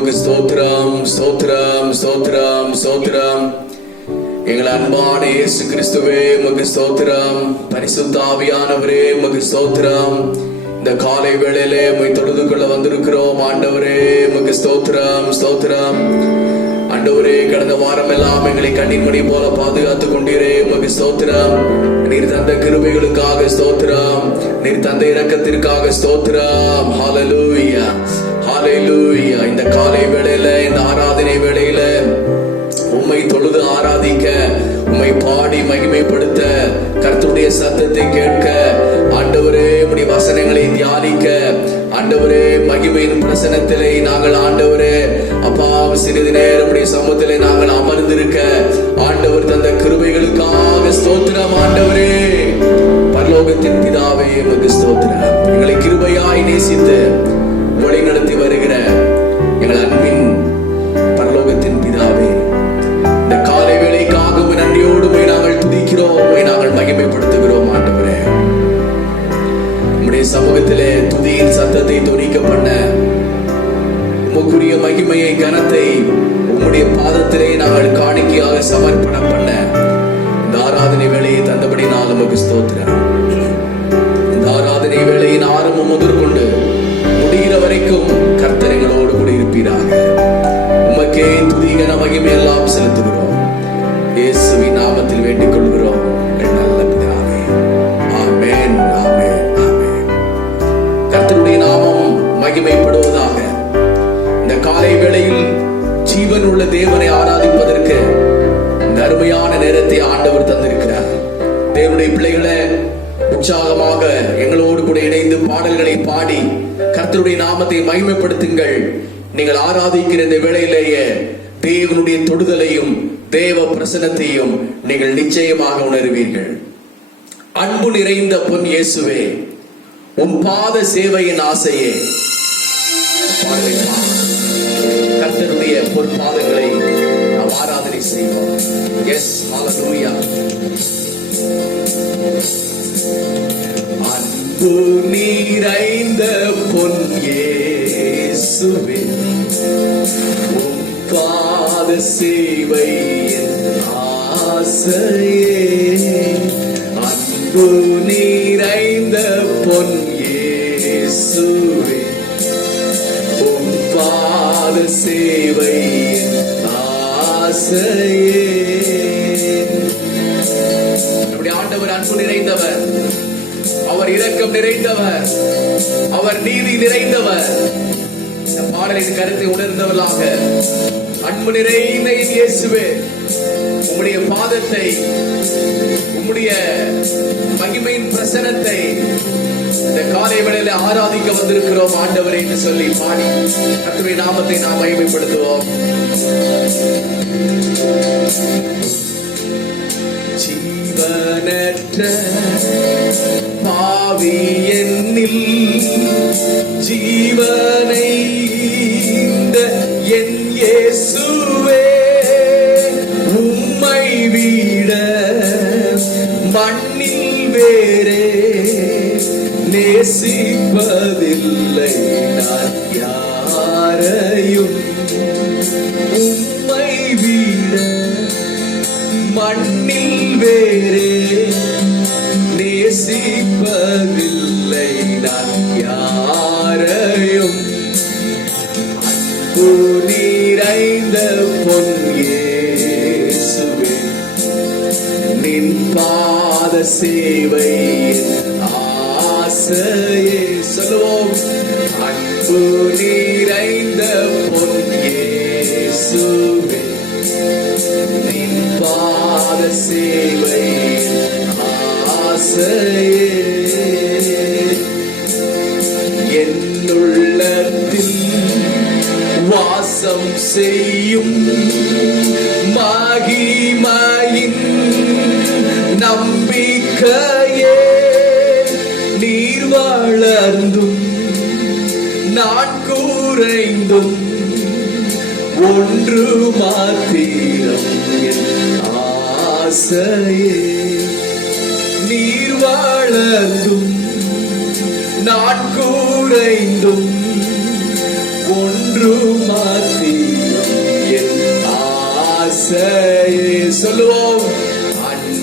உமக்கு ஸ்தோத்திரம், ஸ்தோத்திரம், ஸ்தோத்திரம், ஸ்தோத்திரம். எங்கள் அன்பான இயேசு கிறிஸ்துவே உமக்கு ஸ்தோத்திரம். பரிசுத்த ஆவியானவரே உமக்கு ஸ்தோத்திரம். இந்த காலை வேளையிலே உம்மை தொழுது கொள்ள வந்திருக்கிறோம். ஆண்டவரே உமக்கு ஸ்தோத்திரம், ஸ்தோத்திரம். ஆண்டவரே, கடந்த வாரம் எல்லாம் எங்களை கண்ணின் மணி போல பாதுகாத்துக் கொண்டீரே, உமக்கு ஸ்தோத்திரம். நீர் தந்த கிருபைகளுக்காக ஸ்தோத்திரம். நீர் தந்த இரக்கத்திற்காக ஸ்தோத்திரம். ஹல்லேலூயா, ஹல்லேலூயா. இந்த காலை வேளையில, இந்த ஆராதனை வேளையில உம்மை தொழுது ஆராதிக்க, உம்மை பாடி மகிமைப்படுத்த, கர்த்தருடைய சத்தத்தை கேட்க, ஆண்டவரே உம்முடைய வசனங்களை தியானிக்க, ஆண்டவரே மகிமையின் பிரசன்னத்திலே நாங்கள் ஆண்டவரே அப்பா சிறிது நேரம் உம்முடைய சமூகத்திலே நாங்கள் அமர்ந்திருக்க, ஆண்டவர் தந்த கிருபைகளுக்காக ஸ்தோத்திரம். ஆண்டவரே, பரலோகத்தின் பிதாவே உமக்கு ஸ்தோத்திரம். எங்களை கிருபையாய் நேசித்து வழி நடத்தி வருகிற எங்கள் அன்பின் பரலோகத்தின் பிதாவே, இந்த காலை வேளைக்காக நன்றியோடு நாங்கள் துதிக்கிறோம், நாங்கள் மகிமைப்படுத்துகிறோம். ஆண்டவரே, உம்முடைய சமூகத்திலே துதியின் சத்தத்தை தொனிக்க பண்ண, உமக்குரிய மகிமையை கனத்தை உம்முடைய பாதத்திலே நாங்கள் காணிக்கையாக சமர்ப்பணம் பண்ண இந்த ஆராதனை வேளையை தந்தபடி நான் உமக்கு ஸ்தோத்திரம். இந்த ஆராதனை வேளையின் ஆரம்பம் முதற்கொண்டு முடிகிற வரைக்கும் கர்த்தர் எங்களோடு கூட இருப்பீராக. உமக்கே துதி கன மகிமை எல்லாம் செலுத்துகிறோம். இயேசுவின் நாமத்தில் வேண்டிக் கொள்கிறோம் நல்ல பிதாவே. ஆமென், ஆமென், ஆமென். கர்த்தருடைய நாமம் மகிமைப்படுவதாக. இந்த காலை வேளையில் ஜீவன் உள்ள தேவனை ஆராதிப்பதற்கு இந்த அருமையான நேரத்தை ஆண்டவர் தந்திருக்கிறார். தேவனுடைய பிள்ளைகளை உற்சாகமாக எங்களோடு கூட இணைந்து பாடல்களை பாடி கர்த்தருடைய நாமத்தை மகிமைப்படுத்துங்கள். நீங்கள் ஆராதிக்கிற இந்த வேளையிலேயே தேவனுடைய தொடுதலையும் தேவ பிரசன்னத்தையும் நீங்கள் நிச்சயமாக உணர்வீர்கள். அன்பு நிறைந்த பொன் இயேசுவே, உன் பாத சேவையின் ஆசையே. கர்த்தருடைய பொற்பாதங்களை நாம் ஆராதனை செய்வோம். எஸ், ஹல்லேலூயா. அன்பு நிறைந்த பொன் இயேசுவே, உன் பாத சேவையின் ஆசையே. அன்பு நிறைந்த பொன் இயேசுவே, உன் பாத சேவையின் ஆசையே. நம்முடைய ஆண்டவர் அன்பு நிறைந்தவர், அவர் இரக்கம் நிறைந்தவர், அவர் நீதி நிறைந்தவர். இந்த பாடலின் கருத்தை உணர்ந்தவர்களாக, அன்பு நிறைந்த இயேசுவே, உம்முடைய பாதத்தை, உம்முடைய மகிமையின் பிரசன்னத்தை இந்த காலை வேளையில ஆராதிக்க வந்திருக்கிறோம் ஆண்டவரே என்று சொல்லி பாடி கர்த்தருடைய நாமத்தை நாம் மகிமைப்படுத்துவோம். ஜீவனற்ற பாவி என்னில் ஜீவனை என் இயேசுவே, உம்மை விட மண்ணில் வேறே நேசிப்பதில்லை நான் யாரையும். உம்மை விட மண்ணில் வேறே நேசிப்பதில்லை நான் யாரையும். அன்பு நிறைந்த பொன் இயேசுவே, நின் பாத சேவையின் ஆசையே. சொல்லுவோம். அன்பு நிறைந்த பொன் இயேசுவே, நின் பாத சேவையின் ஆசையே. என்னுள்ளத்தில் வாசம் செய்யும் மகிமையின் நம்பிக்கையே, நீர் வளர்ந்தும் நான் குறைந்தும் ஒன்று மாத்திரம் என் ஆசையே. நீர் வளர்ந்தும் நான் குறைந்தும் ஒன்று மாத்திரம்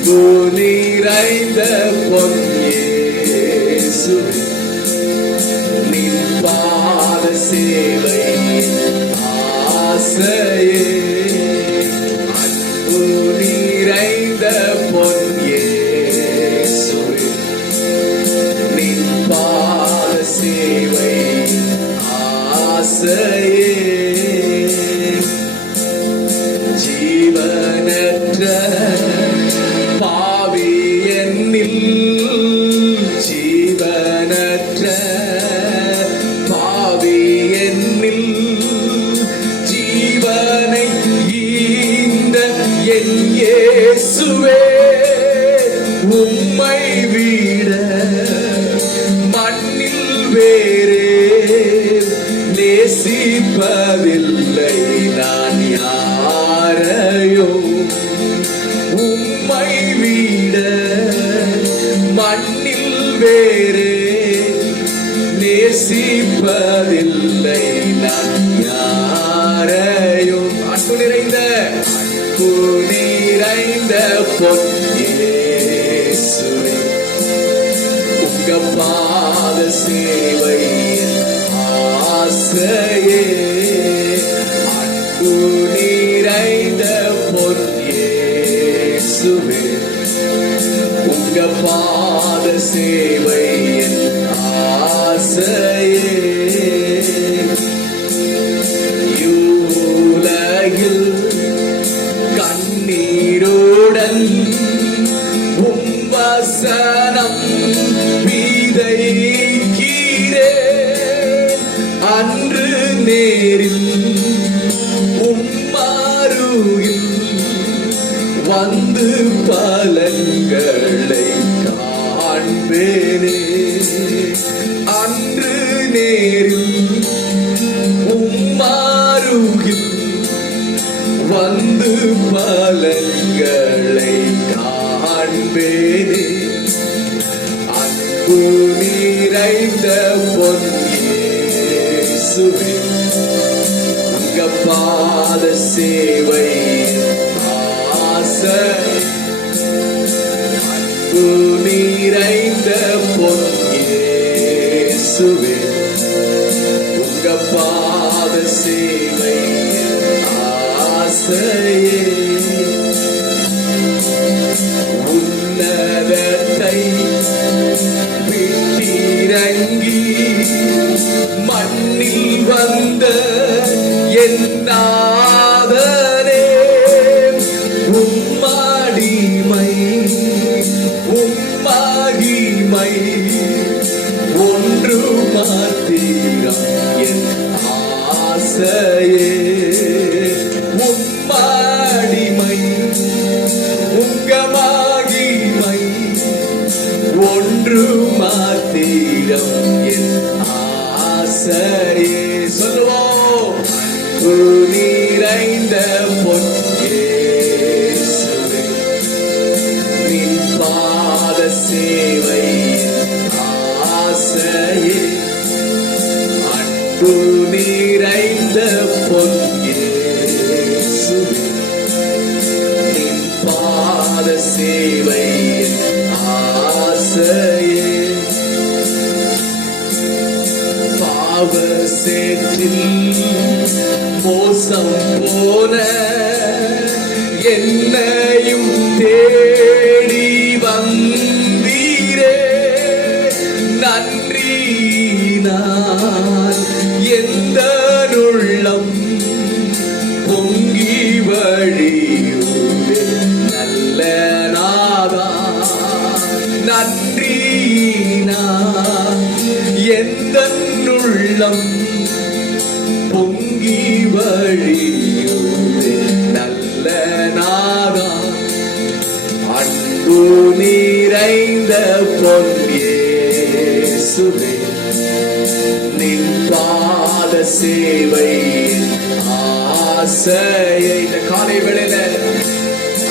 அன்பு நிறைந்த பொன் இயேசுவே, நின் பாத சேவை ஆசையே. அன்பு நிறைந்த பொன் இயேசுவே, நின் பாத சேவை ஆசையே. ஜீவனற்ற பாவி என்னில், ஜீவனற்ற பாவி என்னில் ஜீவனை ஈந்த என் இயேசுவே, உம்மை விட மண்ணில் வேறே நேசிப்பதில்லை நான் யாரையோ. உம்மை விட மண்ணில் வேறே நேசிப்பதில்லை நான் யாரையோ. அன்பு நிறைந்த பொன் இயேசுவே, உங்க பாத சேவை ஆசையே. அன்பு நிறைந்த பொன் இயேசுவே, உங்க பாத சேவை ஆசையே. யூலகில் கண்ணீருடன் உம் வசனம் விதைக்கிறே, அன்று நேரில் உம்மாருகில் வந்து பலன்களை காண்பேனே. அன்று நேரில் உம்மாருகில் வந்து பலன்களை காண்பேனே. அன்பு நிறைந்த பொன் இயேசுவே, உங்க பாத சேவை ஆசை. அன்பு நிறைந்த பொன் இயேசுவே, உங்க பாத சேவை ஆசையே. உன்னதத்தை விட்டிறங்கி மண்ணில் வந்த என் நாதனே, உம்மாடிமை உம்மாகிமை ஒன்று மாத்திரம் என் ஆசையே. உம்மாடிமை உங்கமாகிமை ஒன்று மாத்திரம் என் ஆசையே. சொல்லுவோம், அன்பு நிறைந்த பொன் இயேசுவே, நின் பாத சேவை ஆசையே. அன்பு நிறைந்த பொன் இயேசுவே, நின் பாத சேவை ஆசையே. பாவ சேற்றில் மோசம் போன என்னையும் தேடி வந்தீரே, நன்றி நான் எந்த உள்ளம் பொங்கி வழியுவே. நல்ல நாதா, நன்றி நான் எந்த உள்ளம் பொங்கி வழியுவே. நல்ல நாதா, அன்பு நிறைந்த பொன் இயேசுவே, நின் பாத சேவை ஆசையை. இந்த காலை வேளையில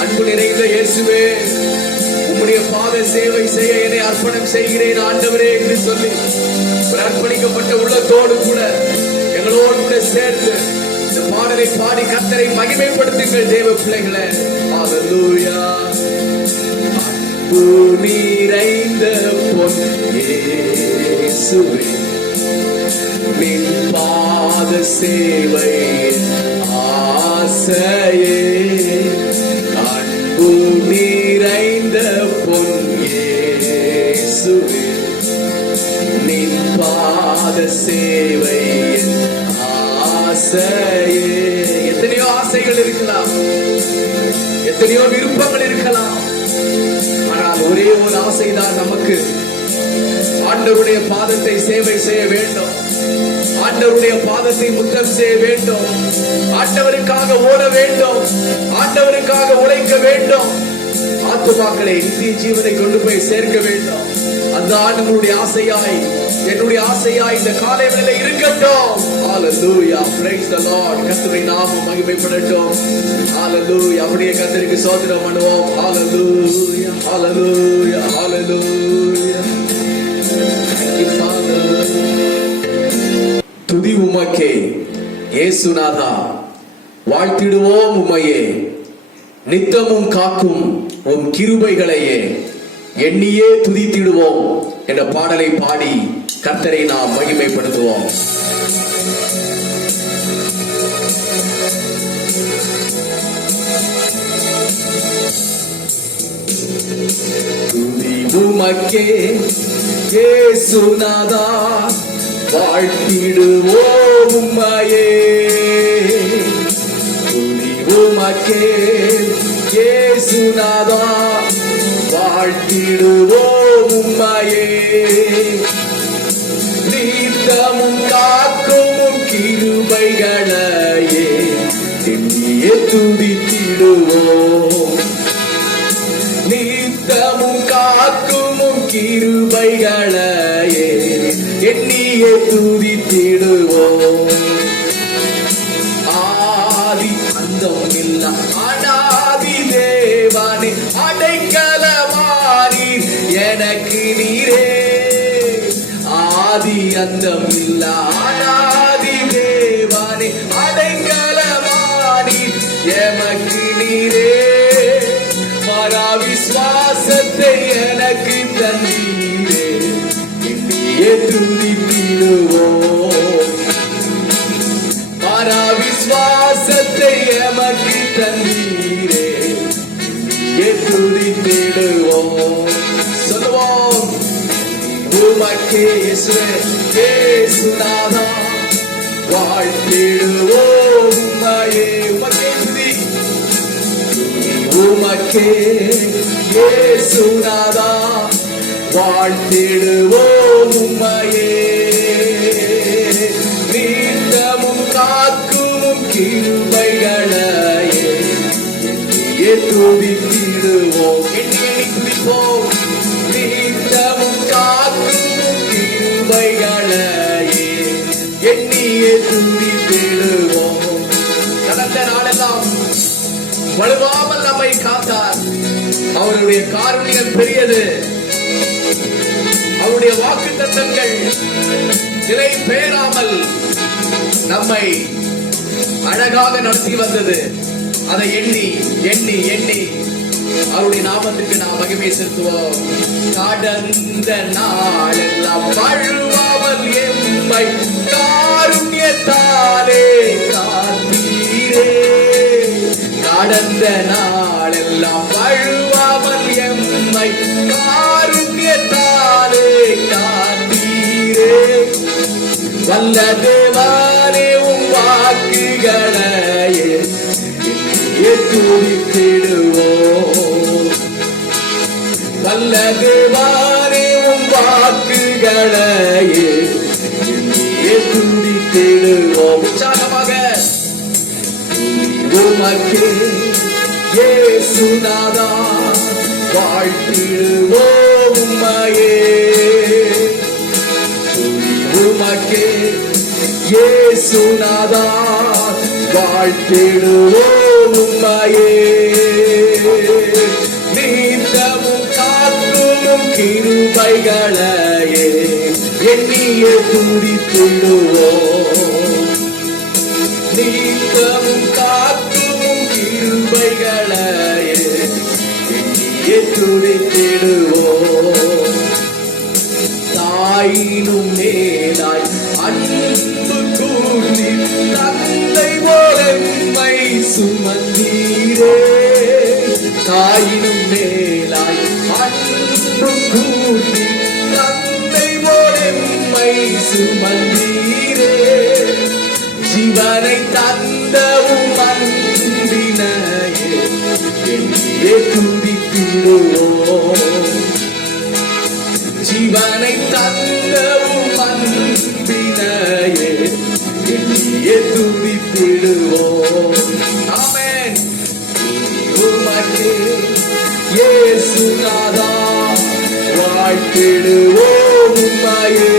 அன்பு நிறைந்த இயேசுவே, உம்முடைய பாத சேவை செய்ய என்னை அர்ப்பணம் செய்கிறேன் ஆண்டவரே என்று சொல்லி ஒரு அர்ப்பணிக்கப்பட்ட உள்ளத்தோடு கூட எங்களோடு கூட சேர்ந்து இந்த பாடலை பாடி கர்த்தரை மகிமைப்படுத்துங்கள் தேவ பிள்ளைகளே. ஹல்லேலூயா. அன்பு நிறைந்த பொன் இயேசுவே, நின் பாத சேவை ஆசையே. அன்பு நிறைந்த பொன் இயேசுவே, நின் பாத சேவை ஆசையே. எத்தனையோ ஆசைகள் இருக்கலாம், எத்தனையோ விருப்பங்கள் இருக்கலாம், ஆனால் ஒரே ஒரு ஆசைதான் நமக்கு. ஆண்டவருடைய பாதத்தை சேவை செய்ய வேண்டும், ஆண்டவருடைய பாதத்தை முத்தம் செய்ய வேண்டும், ஆண்டவருக்காக ஓட வேண்டும், ஆண்டவருக்காக உழைக்க வேண்டும், ஆத்துமாக்களை நித்திய ஜீவனை கொண்டு போய் சேர்க்க வேண்டும். அதுதான் நம்மளுடைய ஆசையாய், என்னுடைய ஆசையாய் இந்த காலை வேளை இருக்கட்டும். ஹalleluya, praise the Lord. கர்த்தருடைய நாமம் மகிமைப்படட்டும். ஹalleluya, அப்படியே கர்த்தருக்கு ஸ்தோத்திரம் பண்ணுவோம். ஹalleluya, ஹalleluya, ஹalleluya. Thank you Father. துதி உமக்கே இயேசுநாதா, வாழ்த்திடுவோம் உம்மையே, நித்தமும் காக்கும் உம் கிருபைகளையே எண்ணியே துதித்திடுவோம் என்ற பாடலை பாடி கர்த்தரை நாம் மகிமைப்படுத்துவோம். துதி உமக்கே இயேசுநாதா, வாழ்த்திடுவோம் உம்மையே, துதி உமக்கே இயேசுநாதா, வாழ்த்திடுவோம் உம்மையே, நித்தமும் காக்கும் கிருபைகளையே எண்ணியே துதித்திடுவோம். நித்தமும் காக்கும் கிருபைகளையே எண்ணியே துதித்திடுவோம். ஆதி அந்தம் இல்ல அநாதி தேவனே, அடைக்கலமானி எனக்கு நீரே. ஆதி அந்தம் இல்ல அநாதி தேவனே, அடைக்கலமானி எமக்கு நீரே. மரா விசுவாசத்தை எனக்கு தந்தீரே, எண்ணியே துதித்திடுவோம். மரா விசுவாசத்தை எமக்கு தந்தீரே, எண்ணியே துதித்திடுவோம். சொல்லுவோம், உமக்கே இயேசுவே இயேசுநாதா, வாழ்த்திடுவோம் உம்மையே. உமக்கே துதி, உமக்கே இயேசுநாதா, வாழ்த்திடுவோம் உம்மையே, நித்தமும் காக்கும் கிருபைகளையே எண்ணியே துதித்திடுவோம். எண்ணி துதிப்போம். நித்தமும் காக்கும் கிருபைகளையே எண்ணியே துதித்திடுவோம். கடந்த நாளெல்லாம் வலுவாமல் நம்மை காத்தார். அவருடைய காருண்யம் பெரியது, அவருடைய வாக்குத்தத்தங்கள் நிலை பெயராமல் நம்மை அழகாக நடத்தி வந்தது. அதை எண்ணி எண்ணி எண்ணி அவருடைய நாமத்துக்கு நாம் மகிமை செலுத்துவோம். கடந்த நாளெல்லாம் வழுவாமல் எம்மை காருண்யத்தாலே காத்தீரே. கடந்த நாளெல்லாம் வழுவாமல் எம்மை காருண்யத்தாலே காத்தீரே. வல்ல தேவனே, உம் வாக்குகளையே துதித்திடுவோம். வல்ல தேவனே, உம் வாக்குகளையே துதித்திடுவோம். உற்சாகமாக உமக்கே இயேசுநாதா, வாழ்த்திடுவோம் உம்மையே. உமக்கே இயேசுநாதா, வாழ்த்திடுவோம் உம்மையே. நித்தமும் காக்கும் கிருபைகளையே எண்ணியே துதித்திடுவோம். நித்தமும் காக்கும் கிருபைகளையே எண்ணியே துதித்திடுவோம். தாயினும் மேலாய் அன்பு கூர்த்தி தந்தை போலம்மை சுமந்தீரே. தாயினும் மேலாய் அன்பு கூர்த்தி தந்தை போலம்மை சுமந்தீரே. ஜீவனை தந்தவும் அன்பினையே எண்ணியே துதித்திடுவோம். ஜீவனை தந்தவும் அன்பினையே எண்ணியே துதித்திடுவோம். ஆமென். உமக்கே இயேசுநாதா வாழ்த்திடுவோம் உம்மையே.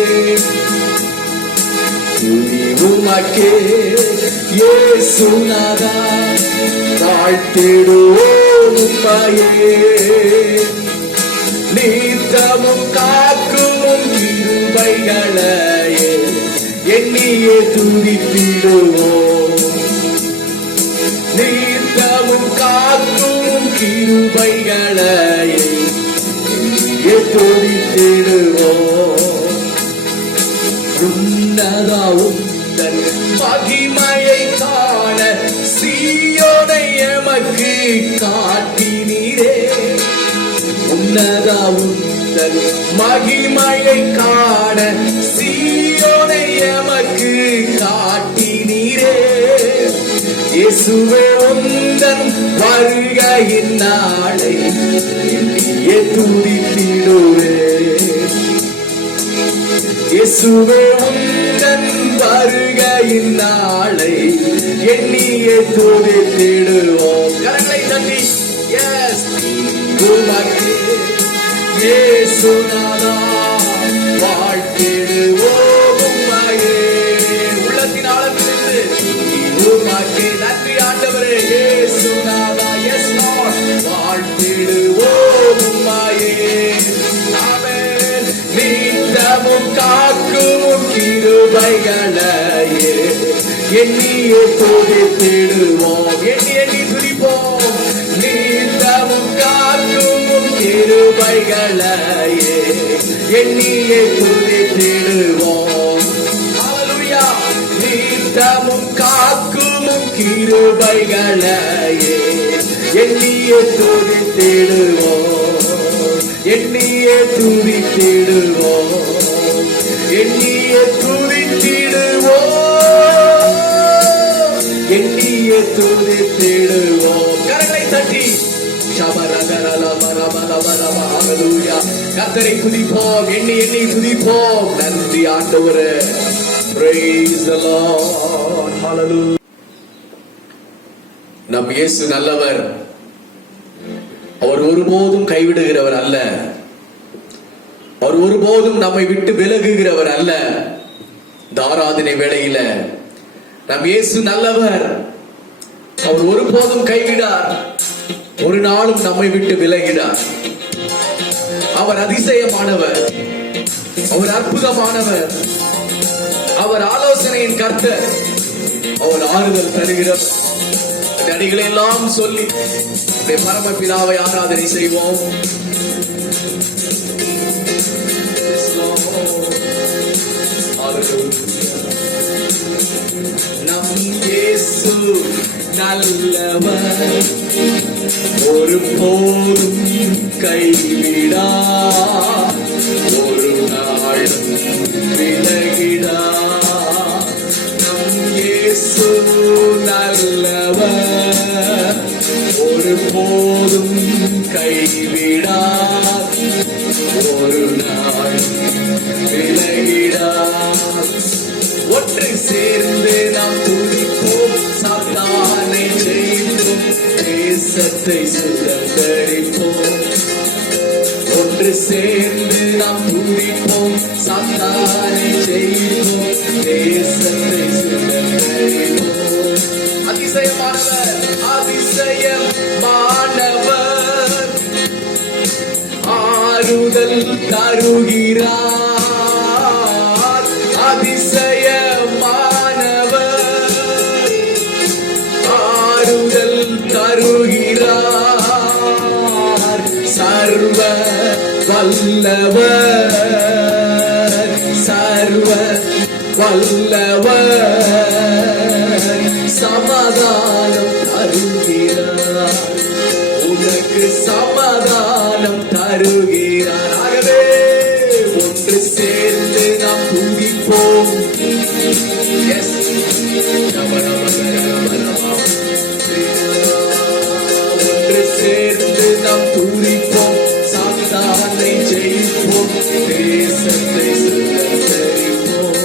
உமக்கே இயேசுநாதா வாழ்த்திடுவோம் உம்மையே. நித்தமும் காக்கும் கிருபைகளையே எண்ணியே துதித்திடுவோம். நித்தமும் காக்கும் கிருபைகளையே எண்ணியே துதித்திடுவோம். உன்னதா உந்தன் மகிமையை காண சீயோனை எமக்கு காட்டினீரே. உன்னதா உந்தன் மகிமையை காண சீயோனை எமக்கு காட்டினீரே. இயேசுவே உந்தன் வருகையின் நாளை எண்ணியே துதித்திடுவே. இயேசுவே உந்தன் வருகையின் நாளை எண்ணியே துதித்திடுவோம். கரங்களை தட்டி எஸ் உமக்கே இயேசுநாதா வாழ்த்திடுவோம் உம்மையே. உள்ளத்தின் ஆழத்திலிருந்து உமக்கே நன்றி ஆண்டவரே. இயேசுநாதா எஸ் லார்ட் வாழ்த்திடுவோம் உம்மையே. ஆமென். நித்தமும் காக்கும் கிருபைகளையே எண்ணியே துதித்திடுவோம். எண்ணி எண்ணி துதிப்போம். நித்தமும் காக்கும் கிருபைகளையே எண்ணியே துதித்திடுவோம். ஹல்லேலூயா. நித்தமும் காக்கும் கிருபைகளையே எண்ணியே துதித்திடுவோம். எண்ணியே துதித்திடுவோம். எண்ணியே துதித்திடுவோம். எண்ணியே துதித்திடுவோம். கரங்களை தட்டி ஹல்லேலூயா. கர்த்தரை துதிப்போம். எண்ணி எண்ணி துதிப்போம். நன்றி ஆண்டவரே. Praise the Lord. Hallelujah. நம் இயேசு நல்லவர். அவர் ஒருபோதும் கைவிடுகிறவர் அல்ல. அவர் ஒருபோதும் நம்மை விட்டு விலகுகிறவர் அல்ல. ஆராதனை வேளையில நம் இயேசு நல்லவர். அவர் ஒருபோதும் கைவிடார். ஒரு நாளும் நம்மை விட்டு விலகினார். அவர் அதிசயமானவர். அவர் அற்புதமானவர். அவர் ஆலோசனையின் கர்த்தர். அவர் ஆறுதல் தருகிறவர். அடிகளை எல்லாம் சொல்லி பரமபிதாவை ஆராதனை செய்வோம். நம் இயேசு நல்லவர். ஒரு போதும் கைவிடா. ஒரு நாள் விலகிடா. நம் இயேசு நல்லவர். ஒரு போதும் கைவிடா. ஒரு நாள் விலகிடா. ஒன்று சேர்ந்து நாம் துதிப்போம். சாத்தானை ஜெயிப்போம். தேசத்தை சுதந்தரிப்போம். ஒன்று சேர்ந்து நாம் துதிப்போம். சாத்தானை ஜெயிப்போம். தேசத்தை சுதந்தரிப்போம். அதிசயமானவர். அதிசயமானவர். ஆறுதல் தருகிறார். அதிசயமானவர். ஆறுதல் தருகிறார். சர்வ வல்லவர், சர்வ வல்லவர் சமாதானம் தருகிறார், உனக்கு சமாதானம் தருகிறார். ஆகவே ஒன்று சேர்ந்து நாம் துதிப்போம். ஒன்று சேர்ந்து நாம் துதிப்போம், சாத்தானை ஜெயிப்போம், தேசத்தை சுதந்தரிப்போம்.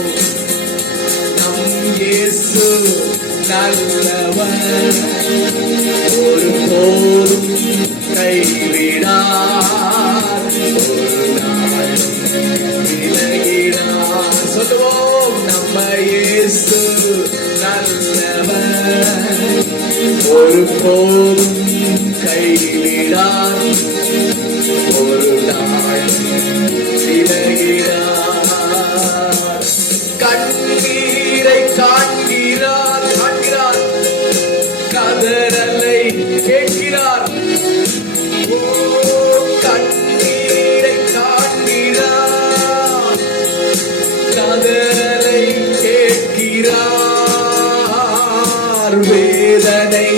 நம் இயேசு நல்லவர், ஒருபோதும் கைவிடார், ஒரு நாள் விலகிடார். சொல்லுவோம், நம்ம இயேசு நல்லவர், ஒருபோதும் கைவிடார், ஒரு நாள் விலகிடார். கண்ணீரை காண்கிறார், காண்கிறார், கதறலை கேட்கிறார். ஓ, கண்ணீரை காண்கிறார், கதறலை கேட்கிறார், வேதனை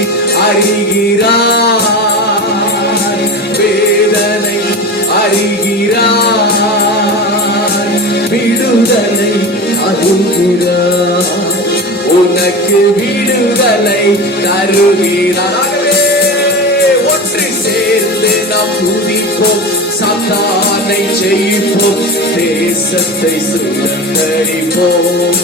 அறிகிறார், வேதனை அறிகிறார், விடுதலை அருள்கிறார், உனக்கு விடுதலை தருகிறார். ஆகவே ஒன்று சேர்ந்து நாம் துதிப்போம், சாத்தானை ஜெயிப்போம், தேசத்தை சுதந்தரிப்போம்.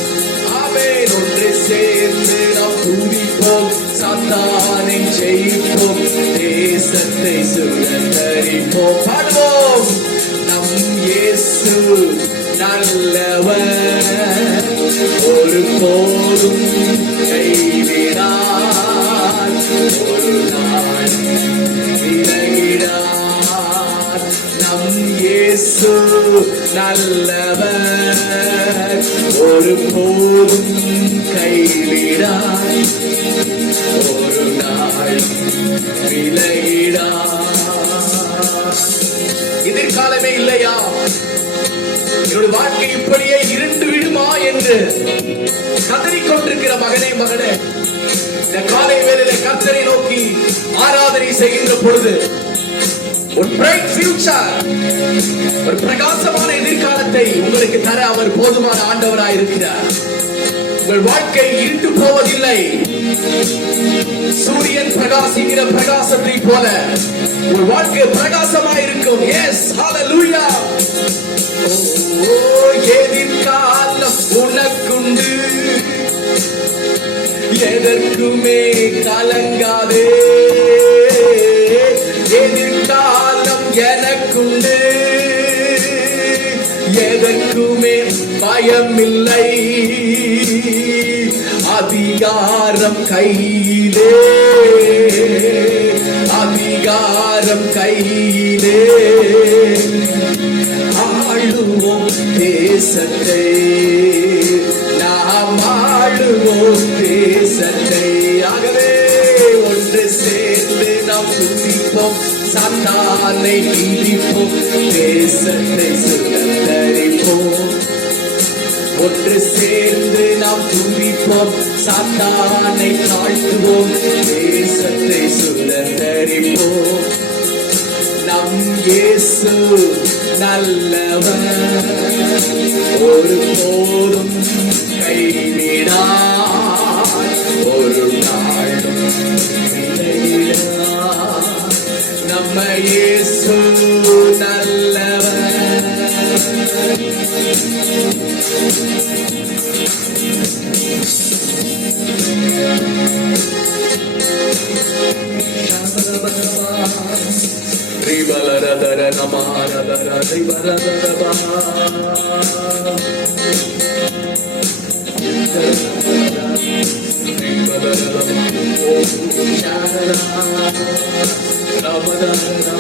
ஆமென். ஒன்று சேர்ந்து நாம் துதிப்போம், சாத்தானை ஜெயிப்போம், தேசத்தை சுதந்தரிப்போம். பாடுவோம், நம் இயேசு நல்லவர், ஒருபோதும் கைவிடார், ஒரு நாள் விலகிடார். நம் இயேசு நல்லவர், ஒருபோதும் கைவிடார், ஒரு நாள் விலகிடார். எதிர்காலமே இல்லையா, என்னுடைய வாழ்க்கை இப்படியே இருண்டு விடுமா என்று கதறிக்கொண்டிருக்கிற மகனே, மகனே, இந்த காலை வேளையிலே கர்த்தரை நோக்கி ஆராதனை செய்கின்ற பொழுது ஒரு பிரைட் ஃபியூச்சர், ஒரு பிரகாசமான எதிர்காலத்தை உங்களுக்கு தர அவர் போதுமான ஆண்டவராய் இருக்கிறார். உங்கள் வாழ்க்கை இருண்டு போவதில்லை. சூரியன் பிரகாசிக்கிற பிரகாசத்தை போல உங்கள் வாழ்க்கை பிரகாசமாய் இருக்கும். எஸ், ஹalleluya. ஓ, எதிர்காலம் உனக்குண்டு, எதற்குமே கலங்காதே. எதிர்காலம் எனக்குண்டு, எதற்குமே பயமில்லை. அதிகாரம் கையிலே, அதிகாரம் கையிலே, ஆளுவோம் தேசத்தை, நாம் ஆளுவோம் தேசத்தை. ஆகவே ஒன்று சேர்ந்து நாம் துதிப்போம், சாத்தானை மிதிப்போம், தேசத்தை சுதந்தரிப்போம். ஒன்று சேர்ந்து நாம் துதிப்போம், சாத்தானை தாழ்த்துவோம், தேசத்தை சுதந்தரிப்போம். நம் இயேசு நல்லவர், ஒருபோதும் கைவிடார், ஒரு நாளும் விலகிடார். நம்ம இயேசு நல்லவர். ரிபலரதர நமாரதர ரிபலரதரபா ரிபலரதரபா ஓம் சாரதா ரமதரனா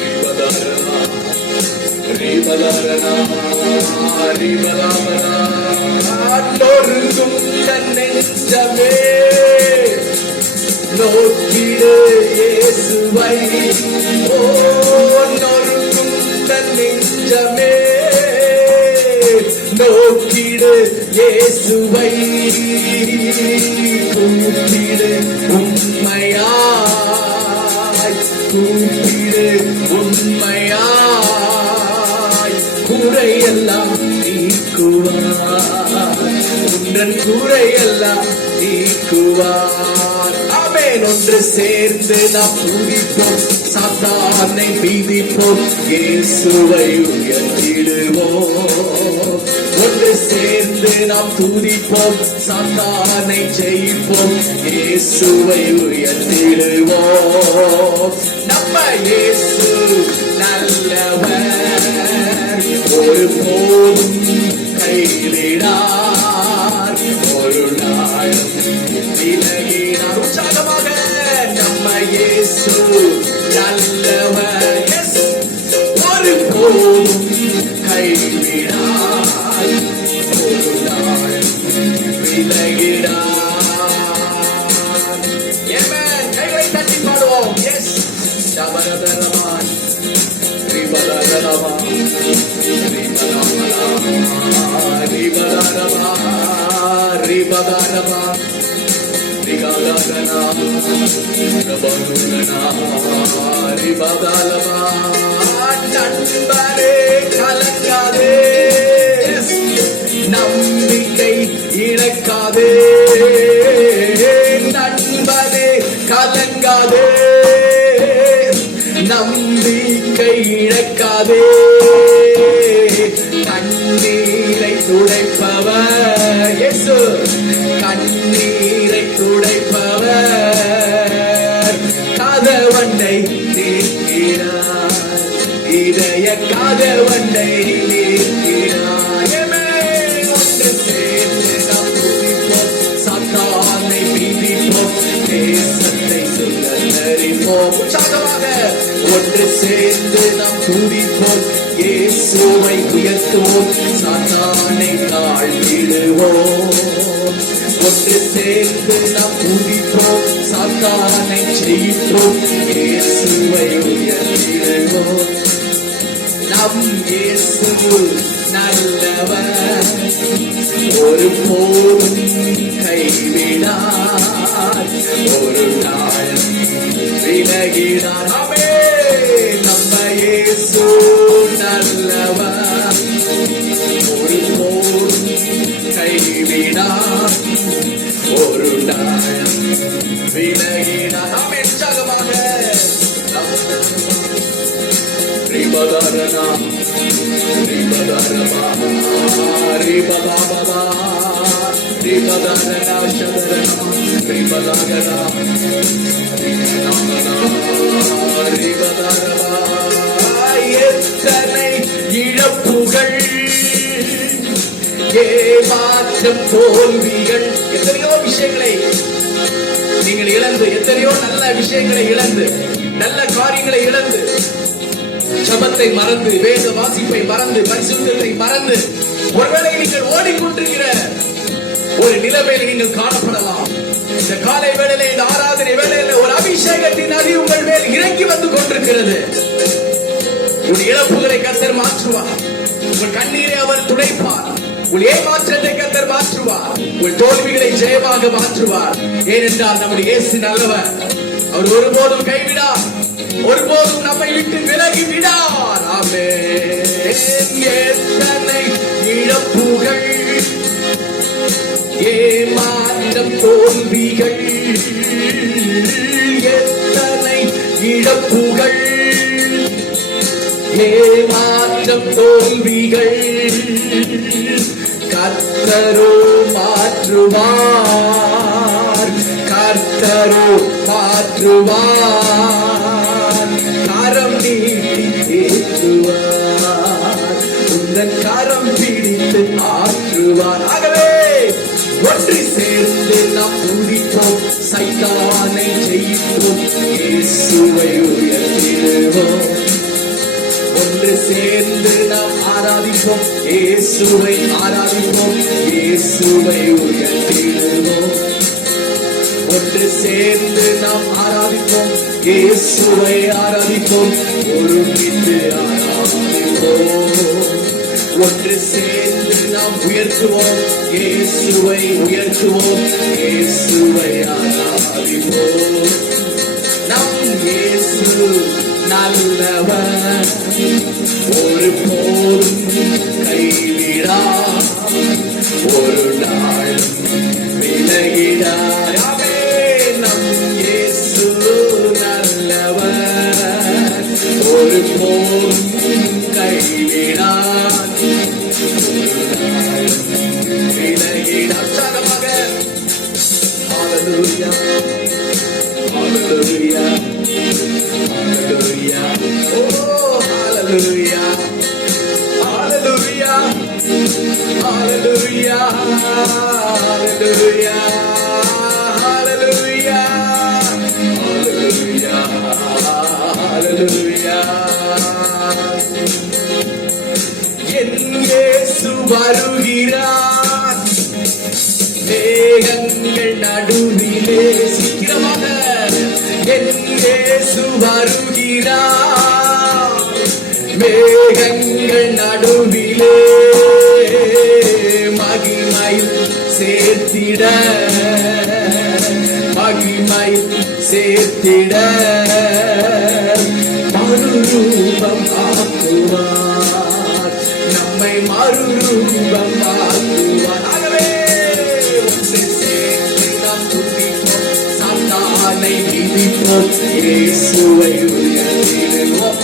ரிபலரனா ரிபலரனா ரிபலரனா. ஆண்டோருக்கும் தன்னெஞ்சமே நோக்கிடு இயேசுவை. ஓ கூப்பிடு இயேசுவை, கூப்பிடு உண்மையாய், கூப்பிடு உண்மையாய், குறையெல்லாம் நீக்குவார், உன்றன் குறையெல்லாம் நீக்குவார். ஆமென். ஒன்று சேர்ந்து நாம் துதிப்போம், சாத்தானை மிதிப்போம், இயேசுவை உயர்த்திடுவோம். ஒன்று சேர்ந்து நாம் துதிப்போம், சாத்தானை ஜெயிப்போம், இயேசுவை உயர்த்திடுவோம். நம்ம இயேசு நல்லவர், ஒரு போதும் கைவிடார், ஒரு நாளும் விலகினார். உற்சாகமாக நம்ம இயேசு நல்லவர், ஒரு போதும் கைவிடார், ஒரு நாளும் விலகினார். கைகளை தட்டி பாடுவோம். எஸ் சபரதரமான் ரிபதரமா ரிபதரமா ரிபதரமா ரிகாலகனா ரபனுனா ரிபதலமா. நண்பரே கலங்காதே, நம்பிக்கை இழக்காதே, நண்பரே கலங்காதே, நம்பிக்கை இழக்காதே, கண்ணீரை துடைப்பவர் இயேசு, கண்ணீரை துடைப்பவர், கதவண்டை நீக்கிறார், இதய கதவண்டை நீக்கிறார். ஒன்று சேர்ந்து நாம் துதிப்போம், சாத்தானை மிதிப்போம், தேசத்தை சுதந்தரிப்போம். உற்சாகமாக ஒன்று சேர்ந்து நாம் துதிப்போம், இயேசுவை உயர்த்துவோம், சாத்தானை தாழ்த்திடுவோம். ஒன்று சேர்ந்து நாம் துதிப்போம், சாத்தானை ஜெயிப்போம், இயேசுவை உயர்த்திடுவோம். நம் இயேசு நல்லவர், ஒரு போதும் கைவிடார், ஒரு நாள் விலகினார். ஆமென். நம்ம இயேசு நல்லவர், ஒரு போதும் கைவிடார், ஒரு நாள் விலகினார். ஆமென். உற்சாகமாக ரிபதரனா ரிபதரமா ரிபதபா ரிபதரனா சதரனா ரிபதரனா ரிபதரமா. எத்தனை இழப்புகள், ஏமாற்றம், தோல்விகள், எத்தனையோ விஷயங்களை நீங்கள் இழந்து, எத்தனையோ நல்ல விஷயங்களை இழந்து, நல்ல காரியங்களை இழந்து, ஜபத்தை மறந்து, வேத வாசிப்பை மறந்து, பரிசுத்தத்தை மறந்து, ஒருவேளை நீங்கள் ஓடிக்கொண்டிருக்கிற ஒரு நிலைமையில் நீங்கள் காணப்படலாம். இந்த காலை வேளையில, இந்த ஆராதனை வேளையில ஒரு அபிஷேகத்தின் நதி உங்கள் மேல் இறங்கி வந்து கொண்டிருக்கிறது. உங்கள் இழப்புகளை கர்த்தர் மாற்றுவார், உங்கள் கண்ணீரை அவர் துடைப்பார், உங்கள் ஏமாற்றத்தை கர்த்தர் மாற்றுவார், உங்கள் தோல்விகளை ஜெயமாக மாற்றுவார். ஏனென்றால் நம்முடைய இயேசு நல்லவர், அவர் ஒருபோதும் கைவிடார், ஒருபோதும் நம்மை விட்டு விலகி விடார். ஆமென். எத்தனை இழப்புகள், ஏமாற்றம், தோல்விகள், எத்தனை இழப்புகள், ஏமாற்றம், தோல்விகள், கர்த்தரோ மாற்றுவார், கர்த்தரோ மாற்றுவார், கரம் நீட்டி ஏற்றுவார், உந்தன் கரம் பிடித்து ஆற்றுவார். ஆகவே ஒன்று சேர்ந்து நாம் துதிப்போம், சைத்தானை ஜெயிப்போம், இயேசுவை உயர்த்திடுவோம். ஒன்று சேர்ந்து நாம் ஆராதிப்போம், இயேசுவை ஆராதிப்போம், இயேசுவை உயர்த்திடுவோம். ஒன்று சேர்ந்து நாம் ஆராதிப்போம், இயேசுவை ஆராதிப்போம், ஒருமித்து ஆராதிப்போம். ஒன்று சேர்ந்து நாம் உயர்த்துவோம், இயேசுவை உயர்த்துவோம், இயேசுவை ஆராதிப்போம். நம் இயேசு நல்லவர், ஒரு போதும் கைவிடார், ஒரு நாள் விலகிடார். நம் இயேசு நல்லவர், ஒரு போதும் கைவிடார், ஒரு நாள் விலகிடார். உற்சாகமாக ஹல்லேலூயா, ஹல்லேலூயா, ஹல்லேலூயா, ஓ ஹல்லேலூயா, ஹல்லேலூயா, ஹல்லேலூயா, ஹல்லேலூயா, ஹல்லேலூயா, ஹல்லேலூயா, ஹல்லேலூயா. என் இயேசு வருகிறார், மேகங்கள் நடுவிலே. சீக்கிரமாக என் இயேசு வருகிறார், மேகங்கள் நடுவிலே மகிமையில் சேர்த்திட, மகிமையில் சேர்த்திட மறுரூபம் ஆக்குவார், நம்மை மறுரூபம் ஆக்குவார். ஆகவே ஒன்று சேர்ந்து நாம் துதிப்போம், சாத்தானை மிதிப்போம், இயேசுவை உயர்த்திடுவோம்.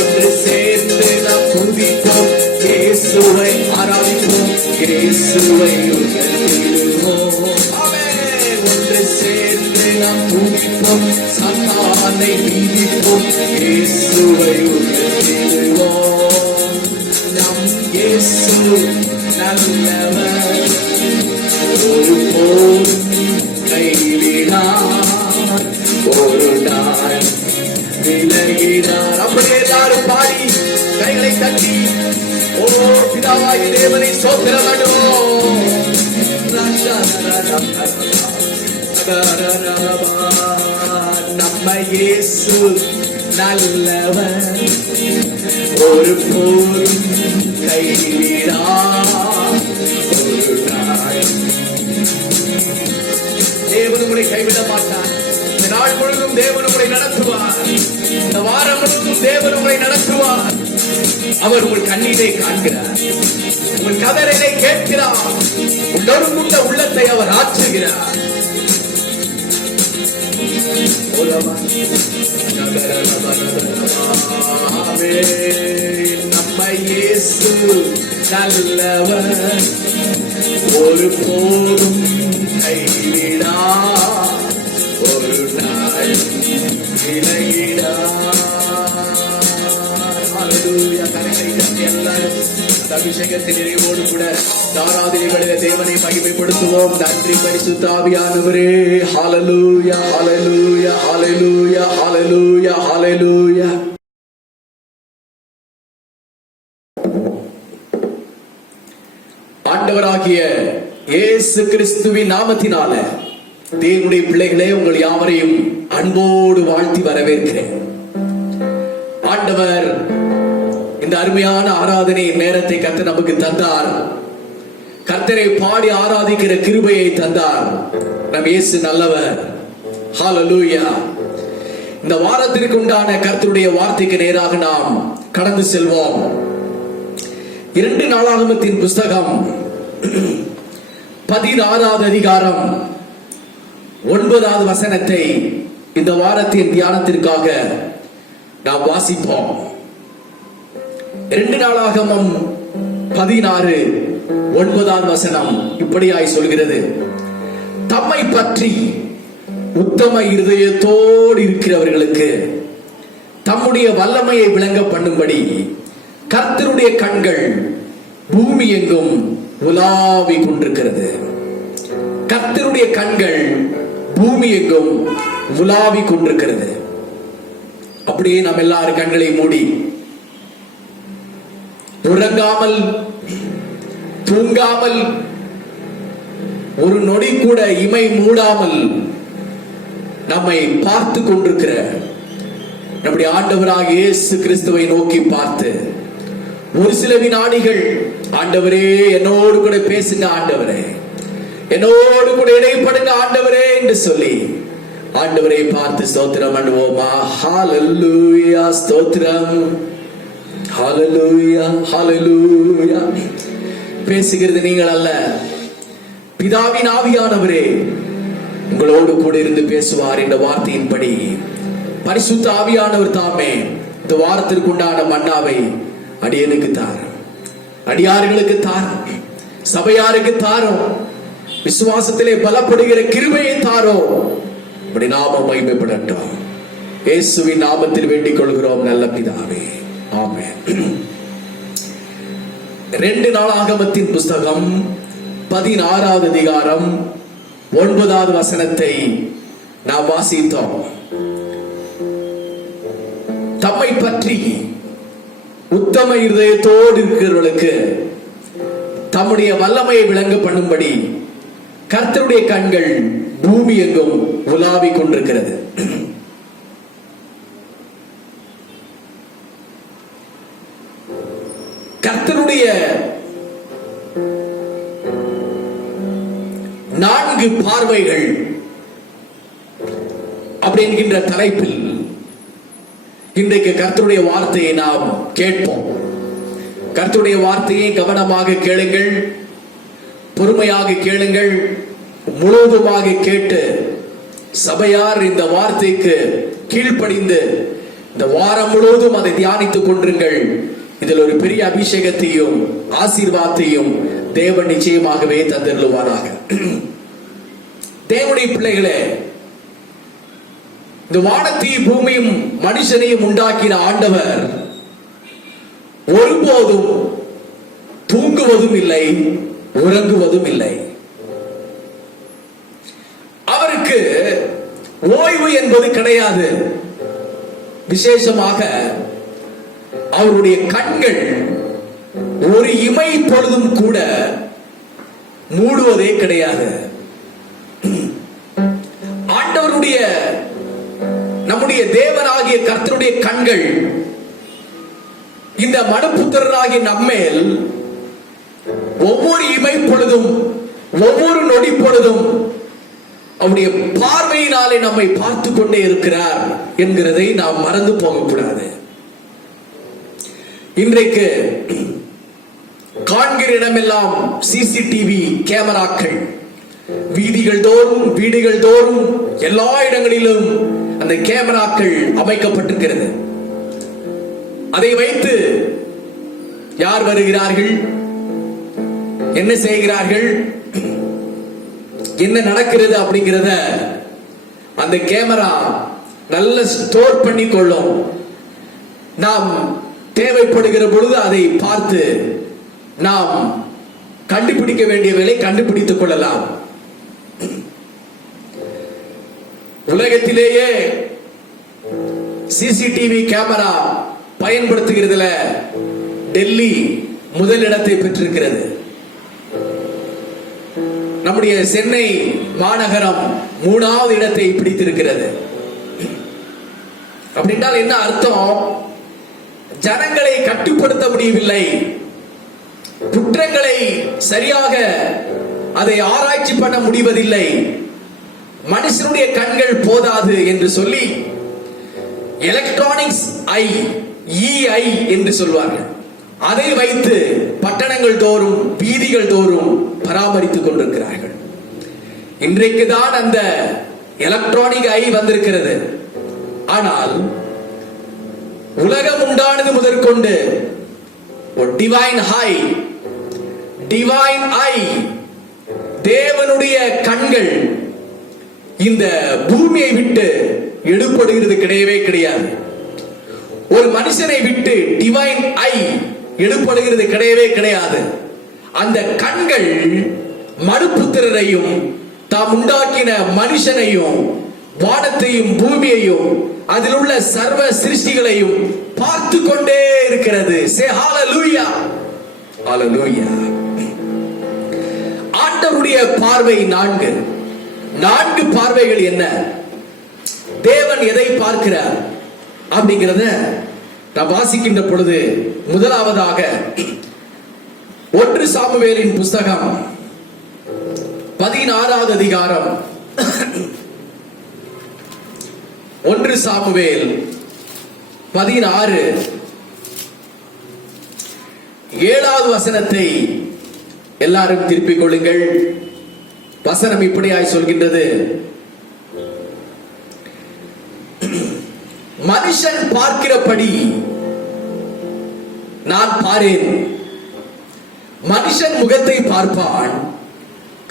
ஒன்று சேர்ந்து நாம் துதிப்போம், இயேசுவை ஆராதிப்போம், இயேசுவை உயர்த்திடுவோம். ஒன்று சேர்ந்து நாம் துதிப்போம், சாத்தானை மிதிப்போம், இயேசுவை உயர்த்திடுவோம். நம் இயேசு நல்லவர், ஒரு போதும் கைவிடார், ஒரு நாள் விலகினார். அப்படியே எல்லாரும் பாடி கைகளை தட்டி ஓ பிதாவாகிய தேவனை ஸ்தோத்திரப்படுவோம். நம்ம இயேசு நல்லவர், ஒரு போதும் கைவிடார், ஒரு நாள். தேவன் உங்களை கைவிட மாட்டார். இந்த நாள் முழுவதும் தேவன் உங்களை நடத்துவார். இந்த வாரம் முழுவதும் தேவன் உங்களை நடத்துவார். அவர் உங்கள் கண்ணீரை காண்கிறார், உங்கள் கதறலை கேட்கிறார், உணர்வுள்ள உள்ளத்தை அவர் ஆற்றுகிறார். நம்ம இயேசு நல்லவர், ஒரு போதும் கைவிடார், ஒரு நாள் விலகிடார். ஹல்லேலூயா. கரங்களை தட்டி எல்லாரும் அபிஷேகத்தின் நிறைவோடு கூட ஆராதனைகளிலே தேவனை மகிமைப்படுத்துவோம். நன்றி பரிசுத்த ஆவியானவரே. ஹல்லேலூயா, ஹல்லேலூயா, ஹல்லேலூயா, ஹல்லேலூயா, ஹல்லேலூயா. ஆண்டவராகிய இயேசு கிறிஸ்துவின் நாமத்தினால தேவனுடைய பிள்ளைகளே, உங்கள் யாவரையும் அன்போடு வாழ்த்தி வரவேற்கிறேன். ஆண்டவர் இந்த அருமையான ஆராதனை நேரத்தை கர்த்தர் நமக்கு தந்தார். கர்த்தரை பாடி ஆராதிக்கிற கிருபையை தந்தார். நம் இயேசு நல்லவர். ஹல்லேலூயா. இந்த வாரத்திற்கு உண்டான கர்த்தருடைய வார்த்தைக்கு நேராக நாம் கடந்து செல்வோம். 2 நாளாகமத்தின் புஸ்தகம் 16வது அதிகாரம் 9வது வசனத்தை இந்த வாரத்தின் தியானத்திற்காக நாம் வாசிப்போம். 2 நாளாகமம் 16:9 வசனம் இப்படியாய் சொல்கிறது: தம்மை பற்றி உத்தம இருதயத்தோடு இருக்கிறவர்களுக்கு தம்முடைய வல்லமையை விளங்க பண்ணும்படி கர்த்தருடைய கண்கள் பூமி எங்கும் உலாவிக் கொண்டிருக்கிறது. கர்த்தருடைய கண்கள் பூமி எங்கும் உலாவிக் கொண்டிருக்கிறது. அப்படியே நாம் எல்லாரும் கண்களை மூடி உறங்காமல் தூங்காமல் ஒரு நொடி கூட இமை மூடாமல் நம்மை பார்த்து கொண்டிருக்கிற நம்முடைய ஆண்டவராகிய இயேசு கிறிஸ்துவை நோக்கி பார்த்து ஒரு சில வினாடிகள் ஆண்டவரே என்னோடு கூட பேசுங்க, ஆண்டவரே என்னோடு கூட இடைப்படுங்க ஆண்டவரே என்று சொல்லி ஆண்டவரை பார்த்து ஸ்தோத்திரம் பண்ணுவோமா? ஹல்லேலூயா, ஸ்தோத்திரம், ஹல்லேலூயா, ஹல்லேலூயா. பேசுகிறது நீங்கள் அல்ல, பிதாவின் ஆவியானவரே உங்களோடு கூட இருந்து பேசுவார் என்ற வார்த்தையின்படி பரிசுத்த ஆவியானவர் தாமே இந்த வாரத்திற்கு உண்டான மன்னாவை அடியனுக்கு தாரும், அடியார்களுக்கு தாரும், சபையாருக்கு தாரும், விசுவாசத்திலே பலப்படுகிற கிருபையை தாரும். அப்படி நாமம் மகிமைப்படட்டும். இயேசுவின் நாமத்தில் வேண்டிக் கொள்கிறோம் நல்ல பிதாவே, ஆமென். 2 நாளாகமத்தின் புஸ்தகம் 16வது அதிகாரம் 9வது வசனத்தை நாம் வாசித்தோம். தம்மை பற்றி உத்தம இருதயத்தோடு இருக்கிறவர்களுக்கு தம்முடைய வல்லமையை விளங்க பண்ணும்படி கர்த்தருடைய கண்கள் பூமி எங்கும் உலாவிக் கொண்டிருக்கிறது. கர்த்தருடைய 4 பார்வைகள் அப்படி என்கின்ற தலைப்பில் இன்றைக்கு கர்த்தருடைய வார்த்தையை நாம் கேட்போம். கர்த்தருடைய வார்த்தையை கவனமாக கேளுங்கள், பொறுமையாக கேளுங்கள், முழுவதுமாக கேட்டு சபையார் இந்த வார்த்தைக்கு கீழ்ப்படிந்து இந்த வாரம் முழுவதும் அதை தியானித்துக் கொண்டிருங்கள். இதில் ஒரு பெரிய அபிஷேகத்தையும் ஆசீர்வாதத்தையும் தேவன் நிச்சயமாகவே தந்தருளுவாராக. தேவனுடைய பிள்ளைகளே, இந்த வானத்தையும் பூமியும் மனுஷனையும் உண்டாக்கின ஆண்டவர் ஒருபோதும் தூங்குவதும் இல்லை, உறங்குவதும் இல்லை. அவருக்கு ஓய்வு என்பது கிடையாது. விசேஷமாக அவருடைய கண்கள் ஒரு இமை பொழுதும் கூட மூடுவதே கிடையாது. ஆண்டவருடைய நம்முடைய தேவனாகிய கர்த்தருடைய கண்கள் இந்த மனுபுத்திரராகிய நம்மேல் ஒவ்வொரு இமை பொழுதும் ஒவ்வொரு நொடி பொழுதும் அவருடைய பார்வையினாலே நம்மை பார்த்து கொண்டே இருக்கிறார் என்கிறதை நாம் மறந்து போகக்கூடாது. இன்றைக்கு காண்கிற இடமெல்லாம் சிசிடிவி கேமராக்கள், வீதிகள் தோறும் வீடுகள் தோறும் எல்லா இடங்களிலும் அந்த கேமராக்கள் அமைக்கப்பட்டிருக்கிறது. அதை வைத்து யார் வருகிறார்கள், என்ன செய்கிறார்கள், என்ன நடக்கிறது அப்படிங்கிறத அந்த கேமரா நல்ல ஸ்டோர் பண்ணி கொள்ளும். நாம் தேவைப்படுகிற பொழுது அதை பார்த்து நாம் கண்டுபிடிக்க வேண்டிய வேலை கண்டுபிடித்துக் கொள்ளலாம். உலகத்திலேயே சிசிடிவி கேமரா பயன்படுத்துகிறதுல டெல்லி முதலிடத்தை பெற்றிருக்கிறது. நம்முடைய சென்னை மாநகரம் 3வது இடத்தை பிடித்திருக்கிறது. அப்படின்றால் என்ன அர்த்தம்? ஜனங்களை கட்டுப்படுத்த முடியவில்லை, குற்றங்களை சரியாக அதை ஆராய்ச்சி பண்ண முடிவதில்லை, மனுஷனுடைய கண்கள் போதாது என்று சொல்லி எலக்ட்ரானிக்ஸ் ஐ, EI என்று சொல்வார்கள், அதை வைத்து பட்டணங்கள் தோறும் வீதிகள் தோறும் பராமரித்துக் கொண்டிருக்கிறார்கள். இன்றைக்கு தான் அந்த எலக்ட்ரானிக் ஐ வந்திருக்கிறது. ஆனால் உலகம் உண்டானது முதற்கொண்டு ஒரு டிவைன் ஹை, டிவைன் ஐ, தேவனுடைய கண்கள் இந்த பூமியை விட்டு எடுபடுகிறது கிடையவே கிடையாது. ஒரு மனுஷனை விட்டு டிவைன் ஐ எடுபடுகிறது கிடையவே கிடையாது. அந்த கண்கள் மனுபுத்திரரையும் தாம் உண்டாக்கின மனுஷனையும் வானத்தையும் பூமியையும் அதில் உள்ள சர்வ சிருஷ்டிகளையும் பார்த்து கொண்டே இருக்கிறது. Say hallelujah, hallelujah. ஆண்டவருடைய பார்வை 4 பார்வைகள் என்ன, தேவன் எதை பார்க்கிறார் அப்படிங்கிறத நாம் வாசிக்கின்ற பொழுது முதலாவதாக 1 சாமுவேலின் புஸ்தகம் 16வது அதிகாரம் 1 சாமுவேல் 16 7வது வசனத்தை எல்லாரும் திருப்பிக் கொள்ளுங்கள். வசனம் இப்படியாய் சொல்கின்றது: மனுஷன் பார்க்கிறபடி நான் பாரேன், மனுஷன் முகத்தை பார்ப்பான்,